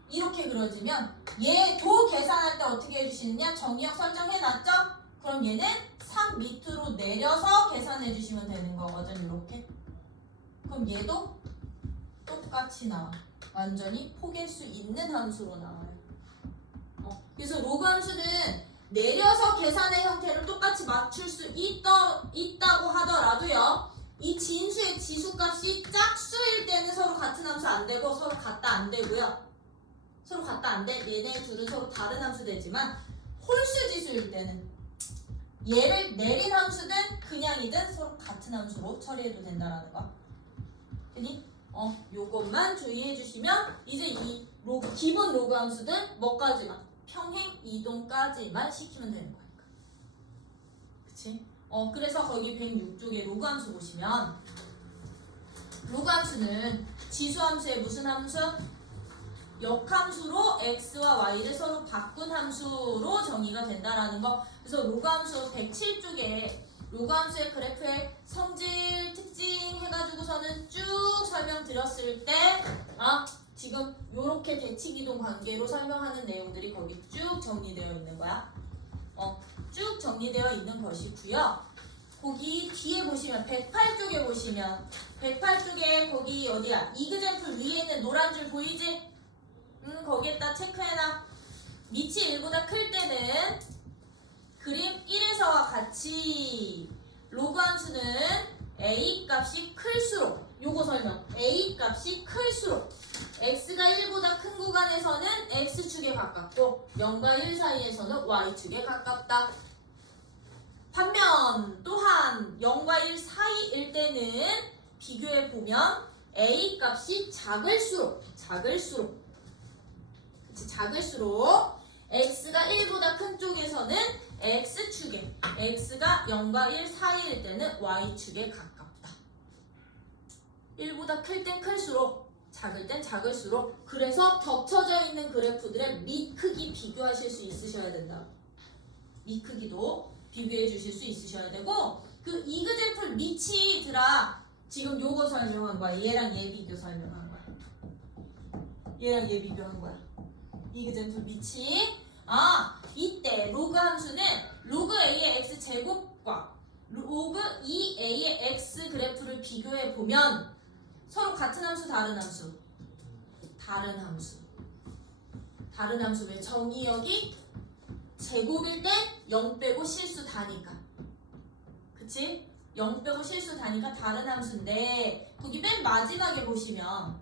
이렇게 그려지면 얘도 계산할 때 어떻게 해주시느냐? 정의역 설정해놨죠? 그럼 얘는 3 밑으로 내려서 계산해주시면 되는 거거든. 이렇게. 그럼 얘도 똑같이 나와. 완전히 포갤 수 있는 함수로 나와요. 그래서 로그 함수는 내려서 계산의 형태를 똑같이 맞출 수 있다고 하더라도요 이 진수의 지수값이 짝수일 때는 서로 같은 함수 안 되고 서로 같다 안 되고요. 서로 같다 안 돼. 얘네 둘은 서로 다른 함수 되지만 홀수 지수일 때는 얘를 내린 함수든 그냥이든 서로 같은 함수로 처리해도 된다라는 거. 그니? 요것만 주의해 주시면 이제 이 기본 로그 함수든 뭐까지만 평행 이동까지만 시키면 되는 거니까. 그치? 그래서 거기 106쪽에 로그 함수 보시면 로그 함수는 지수 함수의 무슨 함수? 역함수로 x와 y를 서로 바꾼 함수로 정의가 된다라는 거. 그래서 로그 함수 107쪽에 로그 함수의 그래프의 성질 특징 해가지고서는 쭉 설명드렸을 때 지금 요렇게 대칭이동 관계로 설명하는 내용들이 거기 쭉 정리되어 있는 거야. 쭉 정리되어 있는 것이고요. 거기 뒤에 보시면 108쪽에 보시면 108쪽에 거기 어디야? 이그젠플 위에 있는 노란 줄 보이지? 거기에다 체크해놔. 밑이 1보다 클 때는 그림 1에서와 같이 로그 함수는 a 값이 클수록 요거 설명 a 값이 클수록 x가 1보다 큰 구간에서는 x축에 가깝고 0과 1 사이에서는 y축에 가깝다. 반면 또한 0과 1 사이일 때는 비교해 보면 a 값이 작을수록 x가 1보다 큰 쪽에서는 x축에, x가 0과 1 사이일 때는 y축에 가깝다. 1보다 클 땐 클수록, 작을 땐 작을수록. 그래서 겹쳐져 있는 그래프들의 밑 크기 비교하실 수 있으셔야 된다. 밑 크기도 비교해 주실 수 있으셔야 되고, 그 이그젠플 밑이들아 지금 요거 설명한 거야. 얘랑 얘 비교 설명한 거야. 얘랑 얘 비교한 거야. 이그젠플 밑이. 이때 로그 함수는 로그 a의 x 제곱과 로그 2a의 x 그래프를 비교해 보면 서로 같은 함수, 다른 함수. 다른 함수. 왜? 정의역이 제곱일 때 0 빼고 실수 다니까. 그치? 0 빼고 실수 다니까 다른 함수인데, 거기 맨 마지막에 보시면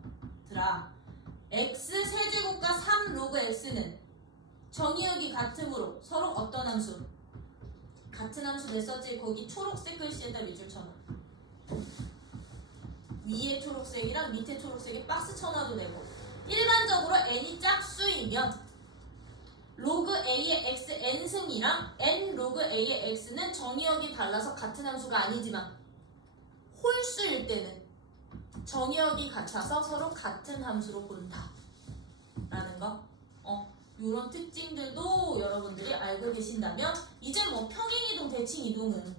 x 세제곱과 3 로그 x는 정의역이 같으므로 서로 어떤 함수? 같은 함수 냈었지. 거기 초록색 글씨에다 밑줄 쳐놔. 위에 초록색이랑 밑에 초록색에 박스 쳐놔도 되고. 일반적으로 n이 짝수이면 로그 a의 x n승이랑 n 로그 a의 x는 정의역이 달라서 같은 함수가 아니지만 홀수일 때는 정의역이 같아서 서로 같은 함수로 본다 라는 거. 이런 특징들도 여러분들이 알고 계신다면 이제 뭐 평행이동, 대칭이동은,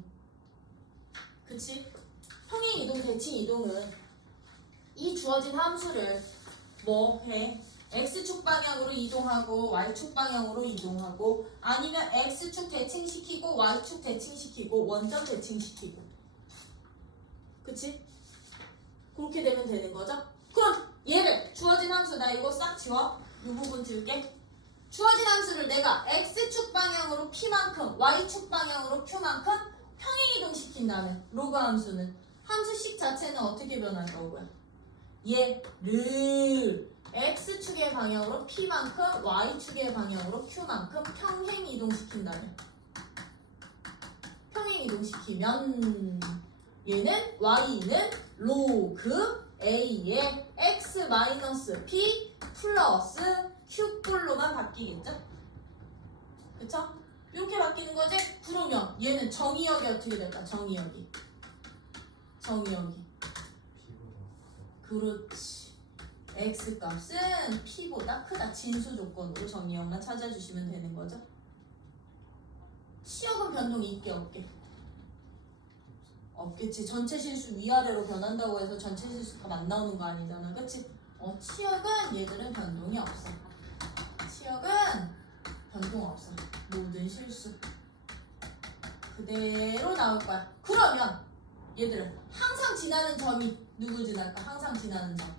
그치? 평행이동, 대칭이동은 이 주어진 함수를 뭐 해? x축 방향으로 이동하고 y축 방향으로 이동하고, 아니면 x축 대칭시키고 y축 대칭시키고 원점 대칭시키고, 그치? 그렇게 되면 되는 거죠? 그럼 얘를 주어진 함수, 나 이거 싹 지워. 이 부분 지울게. 주어진 함수를 내가 x축 방향으로 p만큼 y축 방향으로 q만큼 평행이동 시킨다면 로그 함수는 함수식 자체는 어떻게 변할 거고요? 얘를 x축의 방향으로 p만큼 y축의 방향으로 q만큼 평행이동 시킨다면, 평행이동 시키면 얘는 y는 로그 a의 x 마이너스 p 플러스 q꼴로만 바뀌겠죠? 그쵸? 이렇게 바뀌는 거지? 그러면 얘는 정의역이 어떻게 될까? 정의역이 그렇지. x 값은 p보다 크다. 진수 조건으로 정의역만 찾아주시면 되는 거죠? 치역은 변동이 있게 없게? 없겠지. 전체 실수 위아래로 변한다고 해서 전체 실수가 안 나오는 거 아니잖아. 그치? 치역은 얘들은 변동이 없어. 치역은 변동 없어. 모든 실수 그대로 나올 거야. 그러면 얘들은 항상 지나는 점이 누구 지날까? 항상 지나는 점.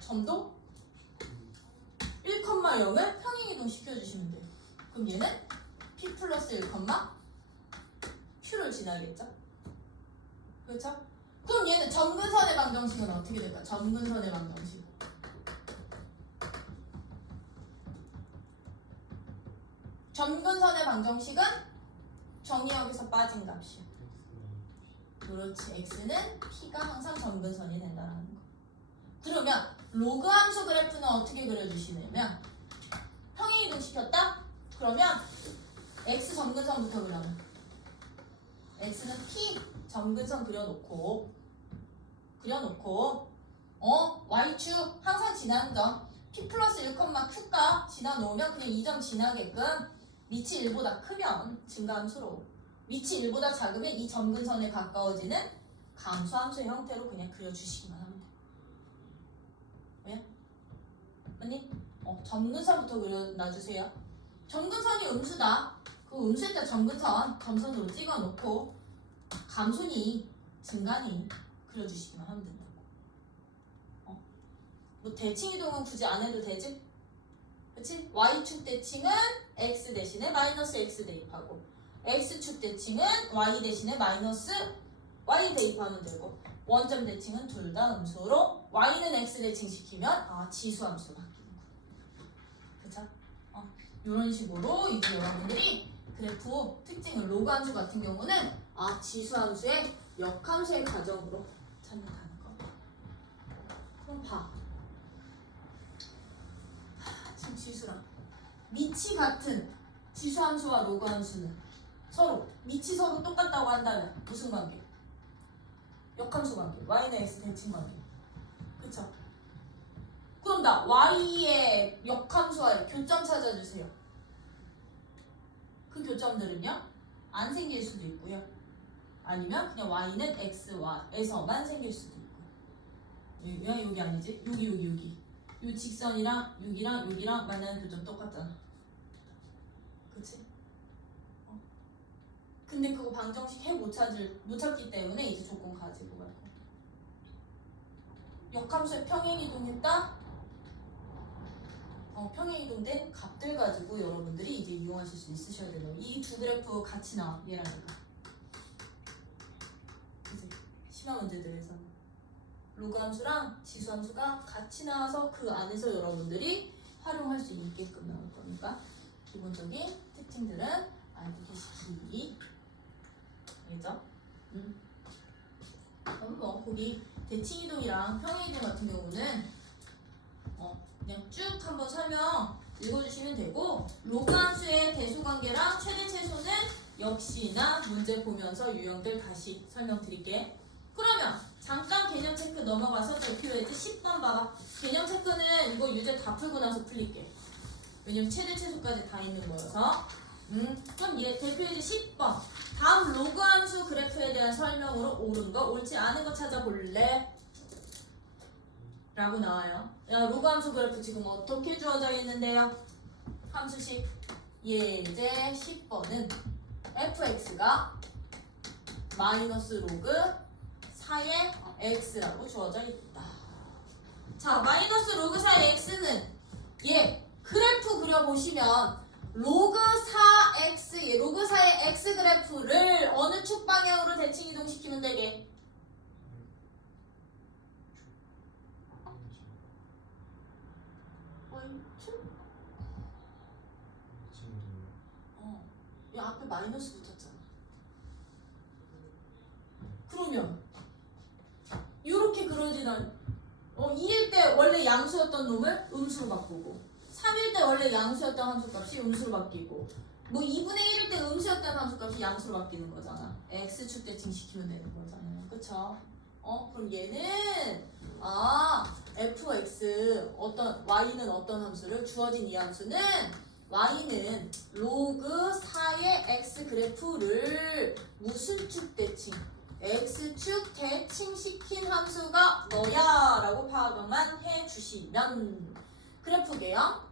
점도 1,0을 평행이동 시켜주시면 돼요. 그럼 얘는 p 플러스 1, q를 지나겠죠? 그렇죠? 그럼 얘는 점근선의 방정식은 어떻게 될까? 점근선의 방정식. 점근선의 방정식은 정의역에서 빠진 값이야. 그렇지. x는 p가 항상 점근선이 된다는 거. 그러면 로그 함수 그래프는 어떻게 그려주시냐면, 평행이동 시켰다? 그러면 x 점근선부터 그려면 x는 p 점근선 그려놓고 y축 항상 지나는 점 p 플러스 1, q가 지나놓으면 그냥 이 점 지나게끔 밑이 1보다 크면 증가함수로, 밑이 1보다 작으면 이 점근선에 가까워지는 감소함수의 형태로 그냥 그려주시기만 하면 돼요. 왜? 맞니? 점근선부터 그려놔주세요. 점근선이 음수다. 그 음수에다 점근선 점선으로 찍어놓고 감소니 증가니 그려주시기만 하면 된다고. 뭐 대칭이동은 굳이 안 해도 되지? 그치? y축 대칭은 x 대신에 마이너스 x 대입하고, x축 대칭은 y 대신에 마이너스 y 대입하면 되고, 원점 대칭은 둘 다 음수로 y는 x 대칭 시키면 지수함수 바뀌는 거야. 그쵸? 이런 식으로 이제 여러분들이 그래프 특징을 로그 함수 같은 경우는 지수 함수의 역함수의 가정으로 찾는다는 거. 그럼 봐. 지금 지수랑 밑이 같은 지수 함수와 로그 함수는 서로 밑이 서로 똑같다고 한다면 무슨 관계? 역함수 관계. y는 x 대칭 관계. 그쵸? 그럼 나 y의 역함수와의 교점 찾아주세요. 그 교점들은요? 안 생길 수도 있고요. 아니면 그냥 y는 x에서만 생길 수도 있고. 여기 아니지? 여기. 요 직선이랑 여기랑 만나는 교점 똑같잖아. 그치? 근데 그거 방정식 못 찾기 때문에 이제 조건 가지고 갈 거야. 역함수에 평행이동했다? 평행이동된 값들 가지고 여러분들이 이제 이용하실 수 있으셔야 돼요. 이 두 그래프 같이 나와, 얘랑 얘가. 그치? 심화 문제들에서는 로그 함수랑 지수 함수가 같이 나와서 그 안에서 여러분들이 활용할 수 있게끔 나올 거니까 기본적인 특징들은 알고 계시기. 알겠죠? 그럼 뭐 거기 대칭이동이랑 평행이동 같은 경우는 그냥 쭉 한번 설명 읽어주시면 되고, 로그 함수의 대수관계랑 최대 최소는 역시나 문제 보면서 유형들 다시 설명드릴게. 그러면 잠깐 개념 체크 넘어가서 대표예제 10번 봐봐. 개념 체크는 이거 유제 다 풀고 나서 풀릴게. 왜냐면 최대 최소까지 다 있는 거여서. 그럼 얘 대표예제 10번. 다음 로그 함수 그래프에 대한 설명으로 옳은 거, 옳지 않은 거 찾아볼래? 라고 나와요. 야, 로그 함수 그래프 지금 어떻게 주어져 있는데요? 함수식 예제 10번은 fx가 마이너스 로그 4의 x라고 주어져 있다. 자, 마이너스 로그 4의 x는 그래프 그려보시면 로그 4x, 로그 4의 x 그래프를 어느 축 방향으로 대칭 이동시키면 되게? 이 앞에 마이너스 붙었잖아. 그러면 이렇게 그려지는 2일 때 원래 양수였던 놈을 음수로 바꾸고, 3일 때 원래 양수였던 함수값이 음수로 바뀌고, 뭐 2분의 1일 때 음수였던 함수값이 양수로 바뀌는 거잖아. x축 대칭 시키면 되는 거잖아요. 그쵸? 그럼 얘는 fx y는 어떤 함수를 주어진 이 함수는 y는 로그 4의 x 그래프를 무슨 축 대칭? x축 대칭시킨 함수가 너야 라고 파악만 해주시면 그래프게요.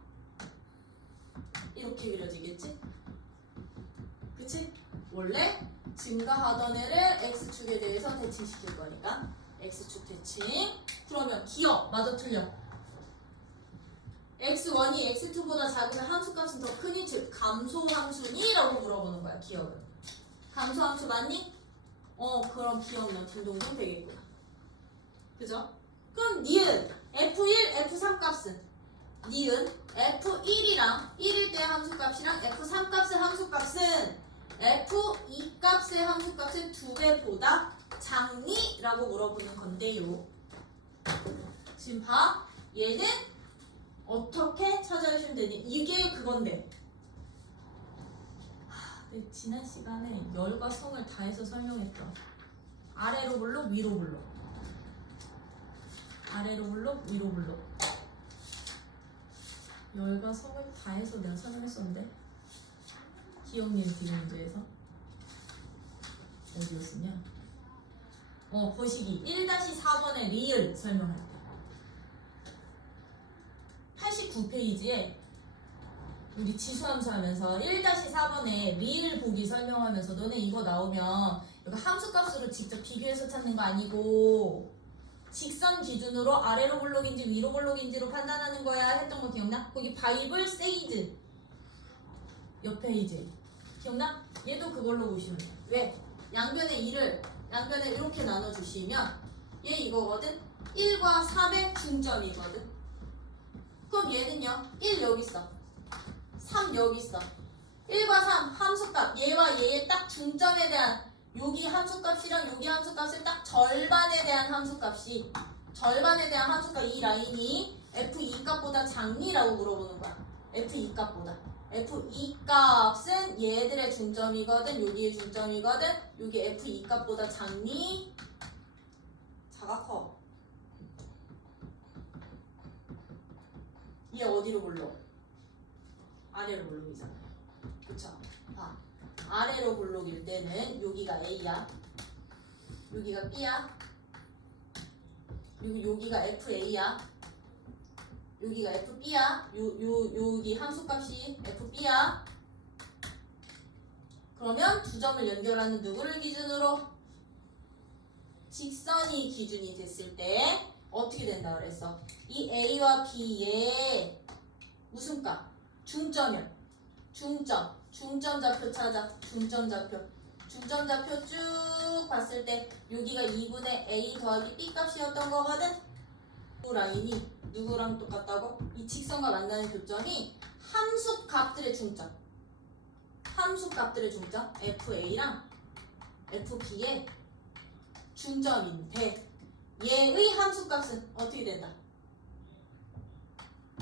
이렇게 그려지겠지? 그치? 원래 증가하던 애를 x축에 대해서 대칭시킬 거니까 x축 대칭. 그러면 기억 맞아 틀려? x1이 x2보다 작으면 함수값은 더 크니? 즉 감소함수니? 라고 물어보는 거야. 기억은 감소함수 맞니? 그럼 기억은 딩동댕 되겠구나. 그죠? 그럼 니은 f1, f3 값은 니은 f1이랑 1일 때 함수값이랑 f3 값의 함수값은 f2 값의 함수값의 2배보다 작니? 라고 물어보는 건데요. 지금 봐. 얘는 어떻게 찾아주시면 되니? 이게 그건데. 지난 시간에 열과 성을 다해서 설명했죠. 아래로 블록, 위로 블록. 아래로 블록, 위로 블록. 열과 성을 다해서 내가 설명했었는데. 기억니은 지금 문제에서 어디였었냐? 거시기 1-4번의 리을 설명할 때 89페이지에 우리 지수함수 하면서 1-4번에 리을 보기 설명하면서 너네 이거 나오면 이거 함수값으로 직접 비교해서 찾는 거 아니고 직선 기준으로 아래로 블록인지 위로 블록인지로 판단하는 거야 했던 거 기억나? 거기 바이블 세이즈 옆에 이제 기억나? 얘도 그걸로 보시면 돼. 왜? 양변의 2를 양변에 이렇게 나눠주시면 얘 이거거든? 1과 3의 중점이거든? 그럼 얘는요 1 여기 있어, 3 여기 있어. 1과 3 함수값 얘와 얘의 딱 중점에 대한 여기 함수값이랑 여기 함수값의 딱 절반에 대한 함수값이 이 라인이 F2 값보다 작니라고 물어보는 거야. F2 값보다. F2 값은 얘들의 중점이거든. 여기의 중점이거든. 여기 F2 값보다 작니? 작아 커? 얘 어디로 볼록? 아래로 볼록이잖아. 그쵸? 봐. 아래로 볼록일 때는 여기가 A야. 여기가 B야. 그리고 여기가 FA야. 여기가 FB야. 여기 함수값이 FB야. 그러면 두 점을 연결하는 누구를 기준으로? 직선이 기준이 됐을 때 어떻게 된다 그랬어? 이 A와 B의 무슨 값? 중점이야. 중점 좌표 찾아. 중점 좌표 쭉 봤을 때 여기가 2분의 A 더하기 B 값이었던 거거든? 이 라인이 누구랑 똑같다고? 이 직선과 만나는 교점이 함수값들의 중점 FA랑 FB의 중점인데 얘의 함수값은 어떻게 된다?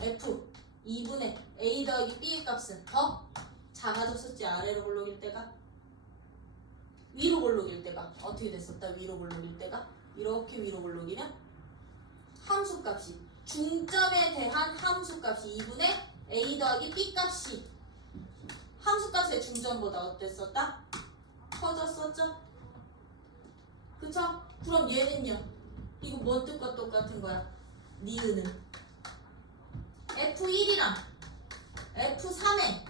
F 2분의 A 더하기 B의 값은 더 작아졌었지. 아래로 볼록일 때가 위로 볼록일 때가 어떻게 됐었다? 위로 볼록일 때가 이렇게 위로 볼록이면 함수값이 중점에 대한 함수값이 2분의 A 더하기 B 값이 함수값의 중점보다 어땠었다? 커졌었죠? 그쵸? 그럼 얘는요? 이거 뭔 뜻과 똑같은 거야? 니은은 F1이랑 F3의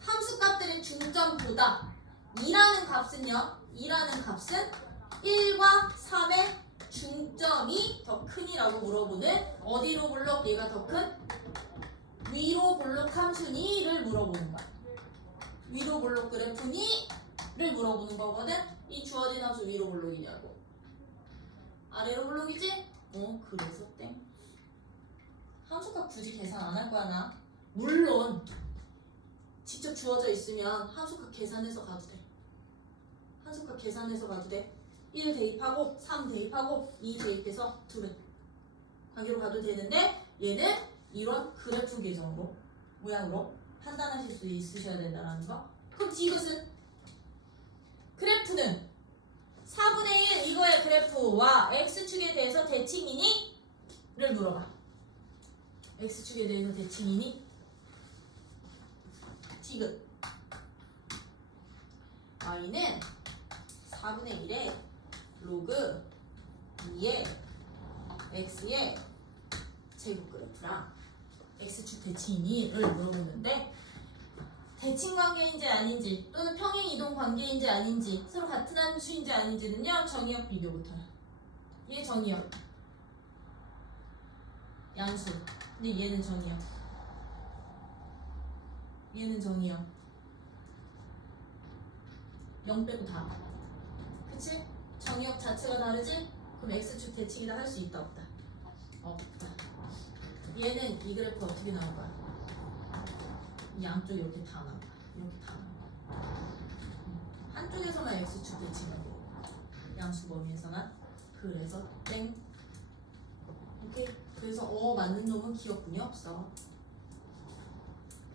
함수값들의 중점보다 2라는 값은요? 1과 3의 중점이 더 크니라고 물어보는 어디로 볼록 얘가 더 큰? 위로 볼록 함수니를 물어보는 거야. 위로 볼록 그래프니를 물어보는 거거든. 이 주어진 함수 위로 볼록이냐고. 아래로 볼록이지? 그래서 땡. 함수값 굳이 계산 안 할 거야 나. 물론 직접 주어져 있으면 함수값 계산해서 가도 돼. 1 대입하고 3 대입하고 2 대입해서 2배 관계로 가도 되는데 얘는 이런 그래프 계정으로 모양으로 판단하실 수 있으셔야 된다는 거. 그럼 이것은 그래프는 4분의 1 이거의 그래프와 x축에 대해서 대칭이니? 를 물어봐. x축에 대해서 대칭이니? 지금 y는 4분의 1에 로그 2의 x의 제곱 그래프랑 x축 대칭이니를 물어보는데 대칭 관계인지 아닌지 또는 평행 이동 관계인지 아닌지 서로 같은 함수인지 아닌지는요 정의역 비교부터. 얘 정의역 양수. 근데 얘는 정의역. 얘는 정의역. 0 빼고 다. 그치? 정의역 자체가 다르지? 그럼 x축 대칭이다 할 수 있다 없다? 없다. 얘는 이 그래프 어떻게 나올 거야? 이 양쪽 이렇게 다 나와. 이렇게 다 나와. 한쪽에서만 x축 대칭하고 양수 범위에서만. 그래서 땡. 오케이. 그래서 맞는 놈은 기억분이 없어.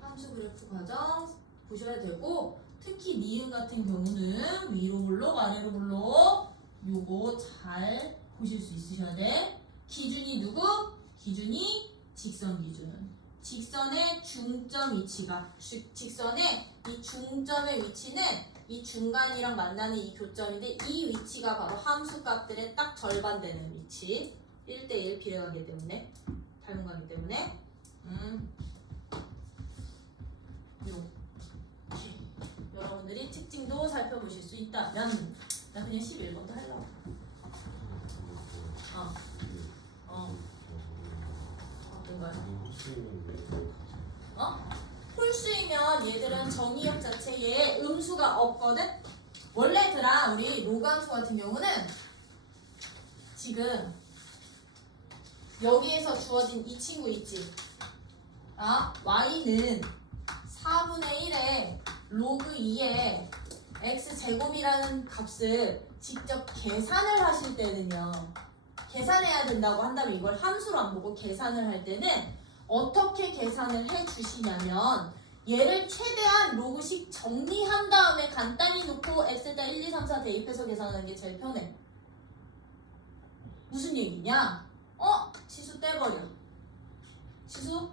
함수 그래프 과정 보셔야 되고 특히 니은 같은 경우는 위로 볼록 아래로 볼록 요거 잘 보실 수 있으셔야 돼. 기준이 누구? 기준이 직선 기준. 직선의 중점 위치가 직선의 이 중점의 위치는 이 중간이랑 만나는 이 교점인데 이 위치가 바로 함수값들의 딱 절반 되는 위치. 1대1 비례관계 때문에 닮은 관계 때문에 이렇게 여러분들이 특징도 살펴보실 수 있다면 나 그냥 11번도 하려고. 어떤 거야? 홀수이면 얘들은 정의역 자체에 음수가 없거든? 원래들아 우리 로그함수 같은 경우는 지금 여기에서 주어진 이 친구 있지? y는 4분의 1에 로그 2의 x제곱이라는 값을 직접 계산을 하실 때는요. 계산해야 된다고 한다면 이걸 함수로 안 보고 계산을 할 때는 어떻게 계산을 해 주시냐면 얘를 최대한 로그식 정리한 다음에 간단히 놓고 x에다 1, 2, 3, 4 대입해서 계산하는 게 제일 편해. 무슨 얘기냐? 치수 떼버려. 치수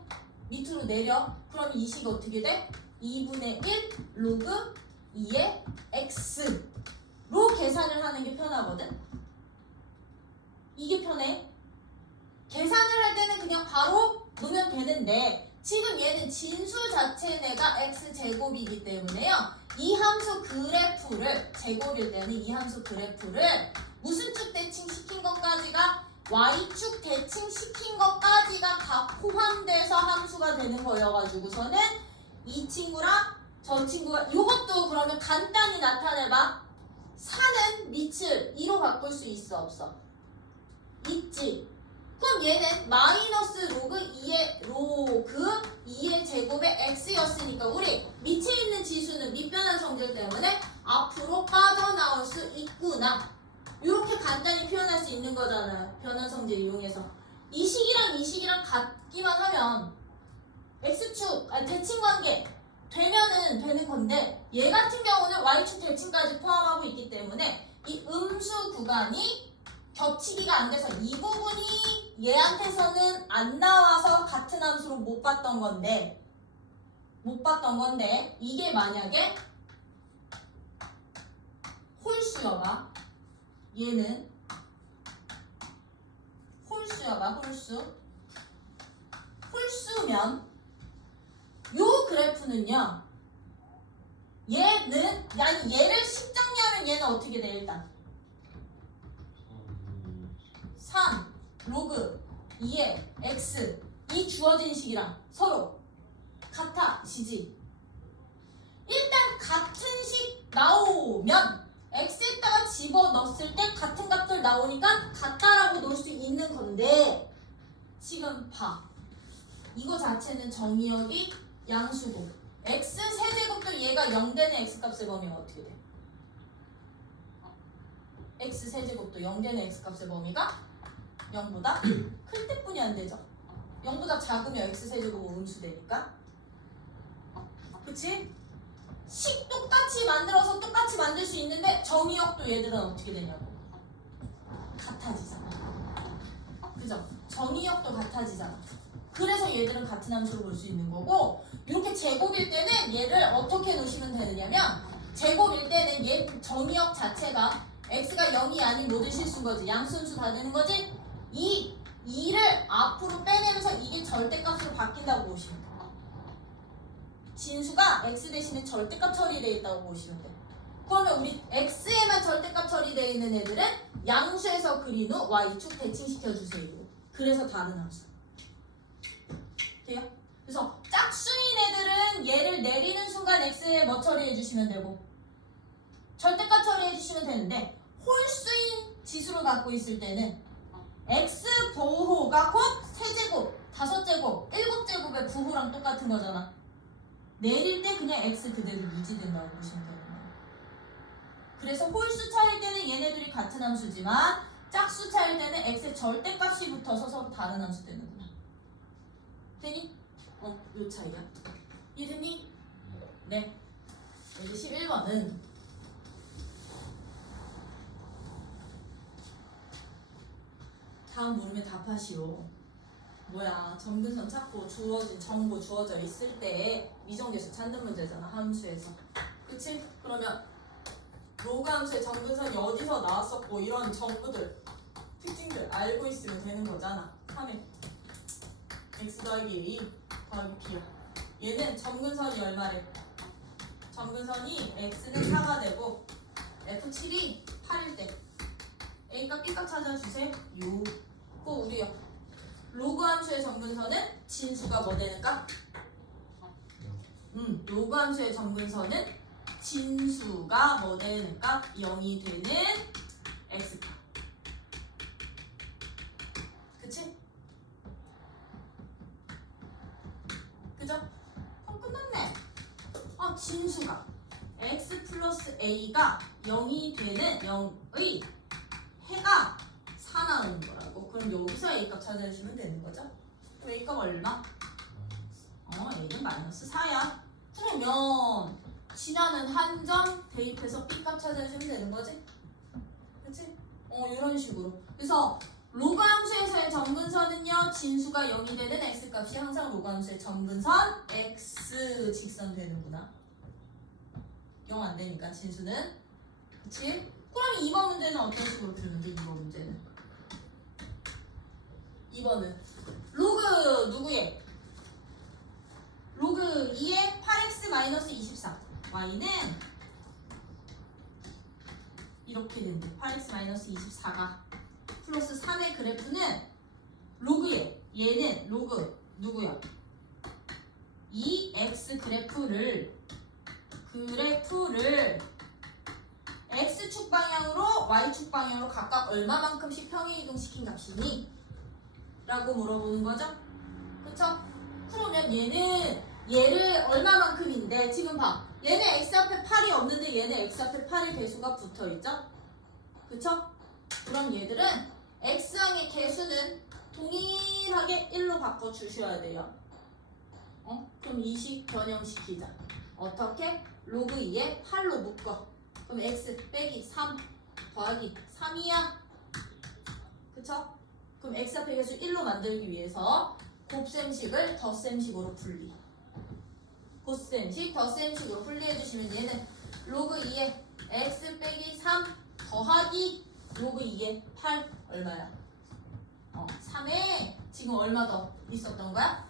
밑으로 내려. 그럼 이 식이 어떻게 돼? 2분의 1 로그 2의 x로 계산을 하는 게 편하거든? 이게 편해. 계산을 할 때는 그냥 바로 놓으면 되는데 지금 얘는 진수 자체내가 x제곱이기 때문에요. 이 함수 그래프를 제곱일 때는 이 함수 그래프를 무슨 축 대칭시킨 것까지가 y축 대칭시킨 것까지가 다 포함돼서 함수가 되는 거여가지고서는 이 친구랑 저 친구가 이것도 그러면 간단히 나타내봐. 4는 밑을 2로 바꿀 수 있어 없어? 있지. 그럼 얘는 마이너스 로그 2의 제곱의 x였으니까 우리 밑에 있는 지수는 밑변환 성질 때문에 앞으로 빠져나올 수 있구나. 이렇게 간단히 표현할 수 있는 거잖아요. 변환 성질 이용해서. 이 식이랑 같기만 하면 x축, 대칭 관계 되면은 되는 건데 얘 같은 경우는 y축 대칭까지 포함하고 있기 때문에 이 음수 구간이 겹치기가 안 돼서 이 부분이 얘한테서는 안 나와서 같은 함수로 못 봤던 건데 이게 만약에 홀수여봐. 얘는 홀수여봐. 홀수면 요 그래프는요. 얘를 식 정리하면 얘는 어떻게 돼 일단? 3 로그 2의 x 이 주어진 식이랑 서로 같아지지. 일단 같은 식 나오면 x에다가 집어넣었을 때 같은 값들 나오니까 같다라고 놓을 수 있는 건데 지금 봐. 이거 자체는 정의역이 양수고 x 세제곱도 얘가 0되는 x값을 범위가 어떻게 돼? x 세제곱도 0되는 x값의 범위가 0보다 클 때뿐이 안 되죠. 0보다 작으면 x 세제곱은 음수되니까. 그치? 식 똑같이 만들어서 똑같이 만들 수 있는데 정의역도 얘들은 어떻게 되냐고. 같아지잖아. 그죠? 정의역도 같아지잖아. 그래서 얘들은 같은 함수로 볼 수 있는 거고 이렇게 제곱일 때는 얘를 어떻게 놓으시면 되느냐면 제곱일 때는 얘 정의역 자체가 x가 0이 아닌 모든 실수인 거지. 양수음수 다 되는 거지. 이 2를 앞으로 빼내면서 이게 절대값으로 바뀐다고 보시면 돼. 진수가 x 대신에 절대값 처리되어 있다고 보시면 돼. 그러면 우리 x에만 절대값 처리되어 있는 애들은 양수에서 그린 후 y축 대칭시켜주세요. 그래서 다른 함수. 돼요? 그래서 짝수인 애들은 얘를 내리는 순간 x에 뭐 처리해주시면 되고 절대값 처리해주시면 되는데 홀수인 지수를 갖고 있을 때는 x 보호가 곧 세제곱, 5제곱, 7제곱의 부호랑 똑같은 거잖아. 내릴 때 그냥 x 그대로 유지된다고 보시면 되는 거예요. 그래서 홀수 차일 때는 얘네들이 같은 함수지만 짝수 차일 때는 x의 절대값이 붙어서 서로 다른 함수 되는구나. 되니? 요 차이야. 이해됐니? 네. 여기 11번은 다음 물음에 답하시오. 뭐야, 점근선 찾고 주어진 정보 주어져 있을 때 미정계수 찾는 문제잖아, 함수에서. 그치? 그러면 로그 함수의 점근선이 어디서 나왔었고 이런 정보들, 특징들 알고 있으면 되는 거잖아. 3에 x 더하기 a 더하기 b야. 얘는 점근선이 얼마래? 점근선이 x는 4가 되고 f7이 8일 때 a값 b값 찾아주세요. 고 우리요. 로그 함수의 점근선은 진수가 뭐 되는가? 로그 함수의 점근선은 진수가 뭐 되는가? 0이 되는 x값. 그치? 그죠? 그럼 끝났네. 진수가 x 플러스 a가 0이 되는 0의 해가 4 나오는 거라고. 그럼 여기서 a 값 찾아주시면 되는 거죠. 그럼 a 값 얼마? a는 마이너스 4야. 그러면 지나는 한 점 대입해서 b 값 찾아주시면 되는 거지. 그치? 이런 식으로. 그래서 로그 함수에서의 점근선은요, 진수가 0이 되는 x 값이 항상 로그 함수의 점근선 x 직선 되는구나. 0 안 되니까 진수는. 그치? 그럼 2번 문제는 어떤 식으로 풀는데 2번 문제는? 2번은 로그 누구의? 로그 2의 8x-24 y는 이렇게 된대. 8x-24가 플러스 3의 그래프는 로그의 얘는 로그 누구야? 이 x 그래프를 x축 방향으로 y축 방향으로 각각 얼마만큼씩 평행이동시킨 값이니? 라고 물어보는 거죠. 그쵸? 그러면 얘를 얼마만큼인데 지금 봐. 얘는 x 앞에 8이 없는데 얘는 x 앞에 8의 개수가 붙어있죠? 그쵸? 그럼 얘들은 x항의 개수는 동일하게 1로 바꿔주셔야 돼요. 그럼 이 식 변형시키자. 어떻게? 로그 2에 8로 묶어. 그럼 x 빼기 3 더하기 3이야. 그쵸? 그럼 x 앞에 개수 1로 만들기 위해서 곱셈식을 덧셈식으로 분리. 곱셈식, 덧셈식으로 분리해주시면 얘는 로그 2에 x 빼기 3 더하기 로그 2에 8 얼마야? 3에 지금 얼마 더 있었던 거야?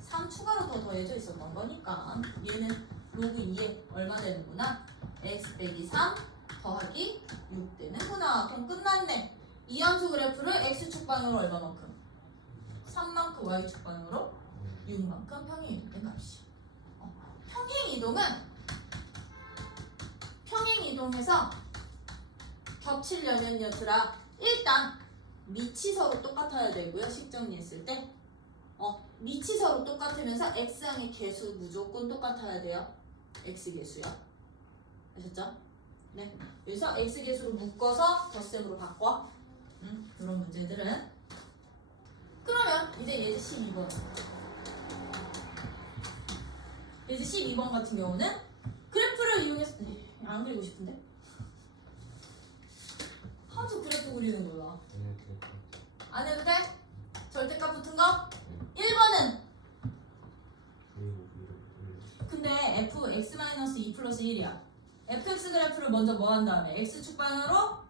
3 추가로 더 더해져 있었던 거니까 얘는 로그 2에 얼마 되는구나? x 빼기 3 더하기 6 되는구나. 그럼 끝났네. 이 함수 그래프를 x축 방향으로 얼마만큼? 3만큼 y축 방향으로 6만큼 평행이동된 값이야. 평행이동해서 겹치려면 얘들아 일단 밑이 서로 똑같아야 되고요. 식 정리했을 때 밑이 서로 똑같으면서 x항의 개수 무조건 똑같아야 돼요. x개수요. 아셨죠? 네. 여기서 x개수로 묶어서 덧셈으로 바꿔. 이런 문제들은. 그러면 이제 예제 12번. 예제 12번 같은 경우는 그래프를 이용해서 안 그리고 싶은데? 하도 그래프 그리는 거야. 안 해도 돼? 절대값 붙은 거? 1번은 근데 fx-2 플러스 1이야. fx 그래프를 먼저 뭐 한 다음에 x축 방향으로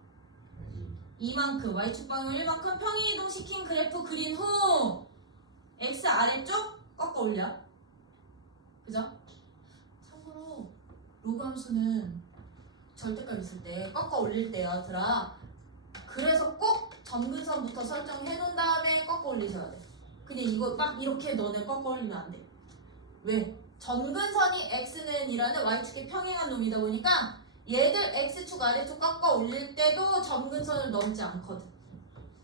2만큼, y축 방향으로 1만큼 평행이동시킨 그래프 그린 후 x 아래쪽 꺾어 올려. 그죠? 참고로 로그 함수는 절대값 있을 때 꺾어 올릴 때요, 얘들아. 그래서 꼭 점근선부터 설정해 놓은 다음에 꺾어 올리셔야 돼. 그냥 이거 막 이렇게 너네 꺾어 올리면 안 돼. 왜? 점근선이 x는 이라는 y축에 평행한 놈이다 보니까 얘들 x축 아래축 꺾어 올릴 때도 점근선을 넘지 않거든.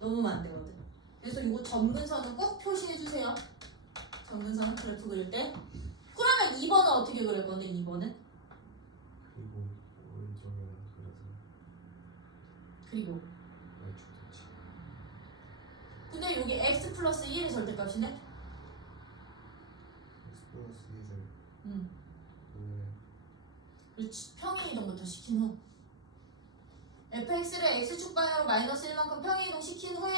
넘으면 안 되거든. 그래서 이거 점근선은 꼭 표시해 주세요. 점근선 그래프 그릴 때. 그러면 2번은 어떻게 그릴 건데 2번은? 그리고 근데 여기 x 플러스 1의 절대값이네? x 플러스 1을 그렇지. 평행이동부터 시킨 후 fx를 x축 방향으로 마이너스 1만큼 평행이동 시킨 후에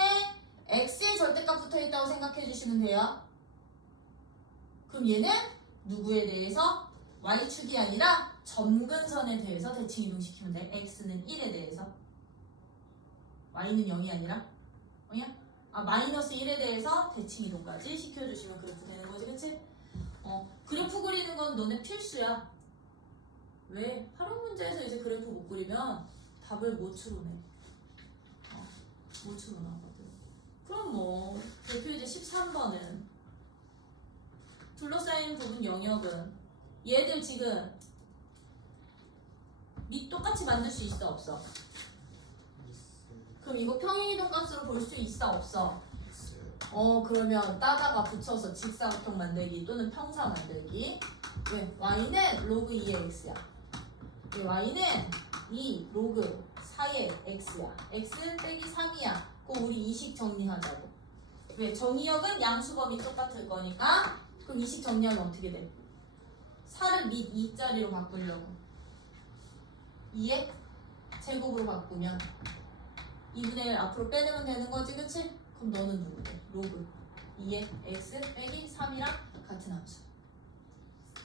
x의 절대값 붙어있다고 생각해 주시면 돼요. 그럼 얘는 누구에 대해서? y축이 아니라 점근선에 대해서 대칭이동 시키면 돼. x는 1에 대해서, y는 0이 아니라 0이야? 마이너스 1에 대해서 대칭이동까지 시켜주시면 그래프 되는 거지, 그치? 그래프 그리는 건 너네 필수야. 왜? 활용 문제에서 이제 그래프 못 그리면 답을 못 추론해. 못 추론하거든. 그럼 뭐 대표 이제 13번은 둘러싸인 부분 영역은 얘들 지금 똑같이 만들 수 있어 없어? 그럼 이거 평행이동 값으로 볼 수 있어 없어? 그러면 따다가 붙여서 직사각형 만들기 또는 평사 만들기. 왜? y는 로그 2의 x야. 왜? y는 2 로그 4의 x야. x 빼기 3이야. 그럼 우리 이식 정리하자고. 왜? 정의역은 양수범위 똑같을 거니까. 그럼 이식 정리하면 어떻게 돼? 4를 밑 2자리로 바꾸려고 2의 제곱으로 바꾸면 2분의 1 앞으로 빼내면 되는 거지, 그치? 그럼 너는 누구래? 로그 2의 x 빼기 3이랑 같은 함수.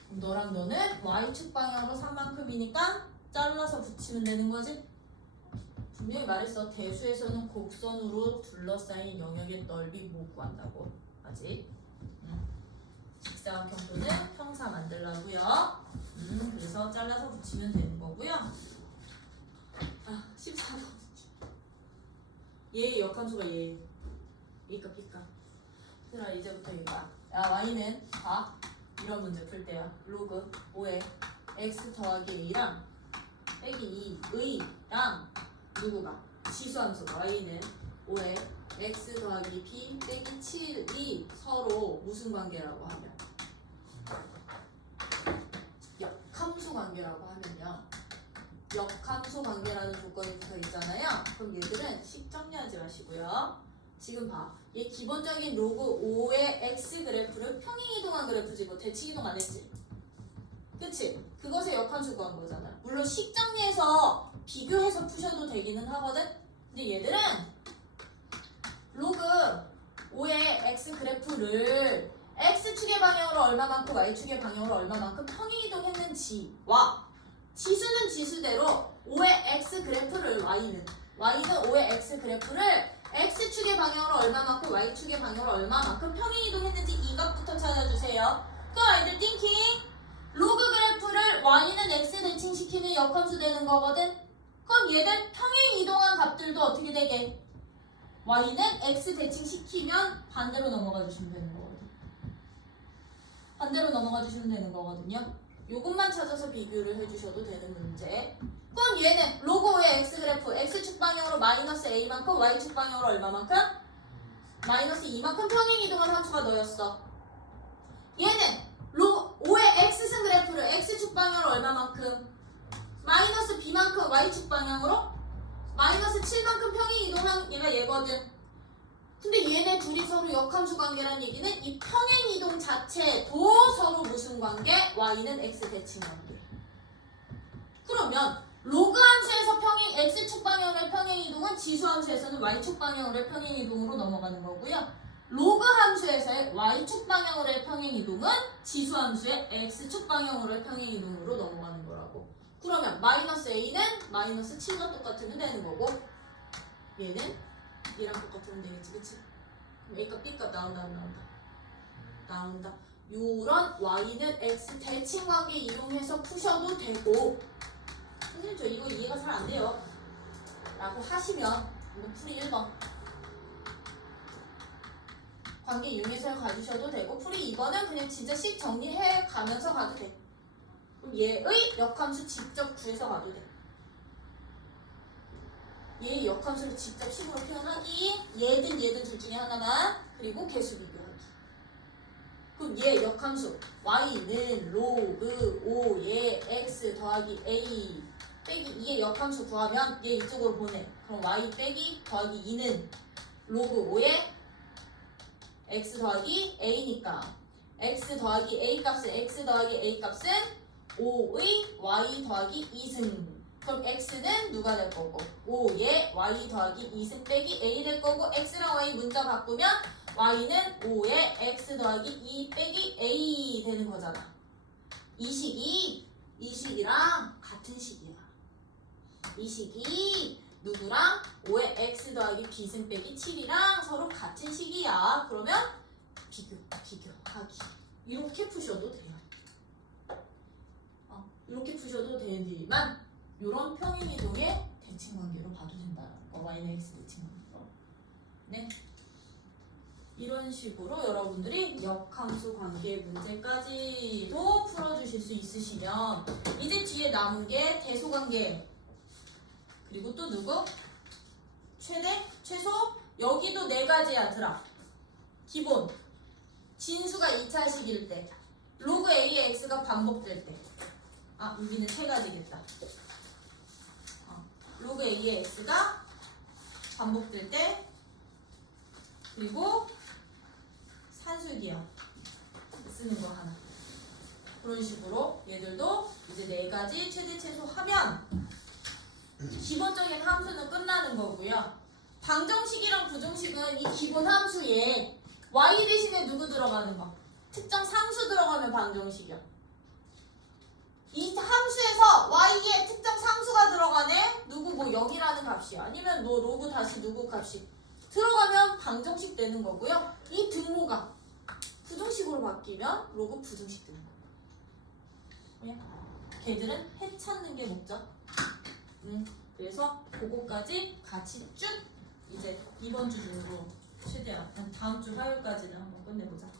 그럼 너랑 너는 y축 방향으로 3만큼이니까 잘라서 붙이면 되는 거지? 분명히 말했어. 대수에서는 곡선으로 둘러싸인 영역의 넓이 못 구한다고. 아직 직사각형 또는 평사 만들라고요. 그래서 잘라서 붙이면 되는 거고요. 14번. 얘의 역함수가 얘. A값 B값. 얘들아 이제부터 이거야. 야 y는 봐. 이런 문제 풀 때야. 로그 5에 x 더하기 a랑 빼기 2의랑 누구가? 지수함수가 y는 5에 x 더하기 b 빼기 7이 서로 무슨 관계라고 하면 역함수 관계라고 하면요. 역함수 관계라는 조건이 붙어 있잖아요. 그럼 얘들은 식 정리하지 마시고요. 지금 봐. 얘 기본적인 로그 5의 x 그래프를 평행이동한 그래프지 뭐 대칭이동 안 했지. 그치? 그것의 역함수 구한 거잖아. 물론 식 정리해서 비교해서 푸셔도 되기는 하거든. 근데 얘들은 로그 5의 x 그래프를 x축의 방향으로 얼마만큼 y축의 방향으로 얼마만큼 평행이동했는지와 지수는 지수대로 5의 x 그래프를 y는 5의 x 그래프를 x축의 방향으로 얼마만큼 y축의 방향으로 얼마만큼 평행이동했는지 이것부터 찾아주세요. 그럼 아이들 띵킹 로그 그래프를 y는 x 대칭시키면 역함수 되는 거거든. 그럼 얘들 평행이동한 값들도 어떻게 되게? y는 x 대칭시키면 반대로 넘어가 주시면 되는 거거든. 반대로 넘어가 주시면 되는 거거든요. 요것만 찾아서 비교를 해주셔도 되는 문제. 그럼 얘는 로그 5의 x 그래프 x축 방향으로 마이너스 a만큼 y축 방향으로 얼마만큼? 마이너스 2만큼 평행이동한 함수가 너였어. 얘는 로그 5의 x승 그래프를 x축 방향으로 얼마만큼? 마이너스 b만큼 y축 방향으로 마이너스 7만큼 평행이동한 얘가 얘거든. 근데 얘네 둘이 서로 역함수 관계란 얘기는 이 평행이동 자체도 서로 무슨 관계? y는 x 대칭 관계. 그러면 로그 함수에서 x축 방향으로의 평행이동은 지수 함수에서는 y축 방향으로의 평행이동으로 넘어가는 거고요. 로그 함수에서의 y축 방향으로의 평행이동은 지수 함수의 x축 방향으로의 평행이동으로 넘어가는 거라고. 그러면 마이너스 a는 마이너스 7과 똑같으면 되는 거고 얘는 얘랑 똑같으면 되겠지, 그치? 그럼 a값 b값 나온다 안 나온다? 나온다. 요런 y는 x 대칭 관계 이용해서 푸셔도 되고 선생님 저 이거 이해가 잘 안 돼요 라고 하시면 이거 풀이 1번 관계 이용해서 가주셔도 되고 풀이 2번은 그냥 진짜 식 정리해 가면서 가도 돼. 그럼 얘의 역함수 직접 구해서 가도 돼. 얘의 역함수를 직접 식으로 표현하기, 얘든 둘 중에 하나만, 그리고 개수 비교하기. 그럼 얘 역함수 y는 로그 5의 x 더하기 a 빼기 2의 역함수 구하면 얘 이쪽으로 보내. 그럼 y 빼기 더하기 2는 로그 5의 x 더하기 a니까 x 더하기 a 값은 5의 y 더하기 2승. 그럼 x는 누가 될 거고 5의 y 더하기 2승 빼기 a 될 거고 x랑 y 문자 바꾸면 y는 5의 x 더하기 2 빼기 a 되는 거잖아. 이 식이랑 같은 식이야. 이 식이 누구랑 5의 x 더하기 b승 빼기 7이랑 서로 같은 식이야. 그러면 비교하기. 이렇게 푸셔도 돼요. 이렇게 푸셔도 되지만 이런 평행이동의 대칭관계로 봐도 된다는 거. y는 x 대칭관계로. 네. 이런 식으로 여러분들이 역함수 관계 문제까지도 풀어주실 수 있으시면 이제 뒤에 남은 게 대소관계 그리고 또 누구? 최대? 최소? 여기도 4가지야 들아. 기본 진수가 2차식일 때 로그 A의 X가 반복될 때 여기는 세 가지겠다. 로그 A의 X가 반복될 때 그리고 산술기억 쓰는 거 하나 그런 식으로 얘들도 이제 네 가지 최대 최소 하면 기본적인 함수는 끝나는 거고요. 방정식이랑 부정식은 이 기본 함수에 y 대신에 누구 들어가는 거? 특정 상수 들어가면 방정식이야. 이 함수에서 y에 특정 상수가 들어가네? 누구 뭐 0이라는 값이야. 아니면 뭐 로그 다시 누구 값이 들어가면 방정식 되는 거고요. 이 등호가 부정식으로 바뀌면 로그 부정식 되는 거야. 걔들은 해 찾는 게 목적. 그래서 그거까지 같이 쭉 이제 이번 주 중으로 최대한 다음 주 화요일까지는 한번 끝내보자.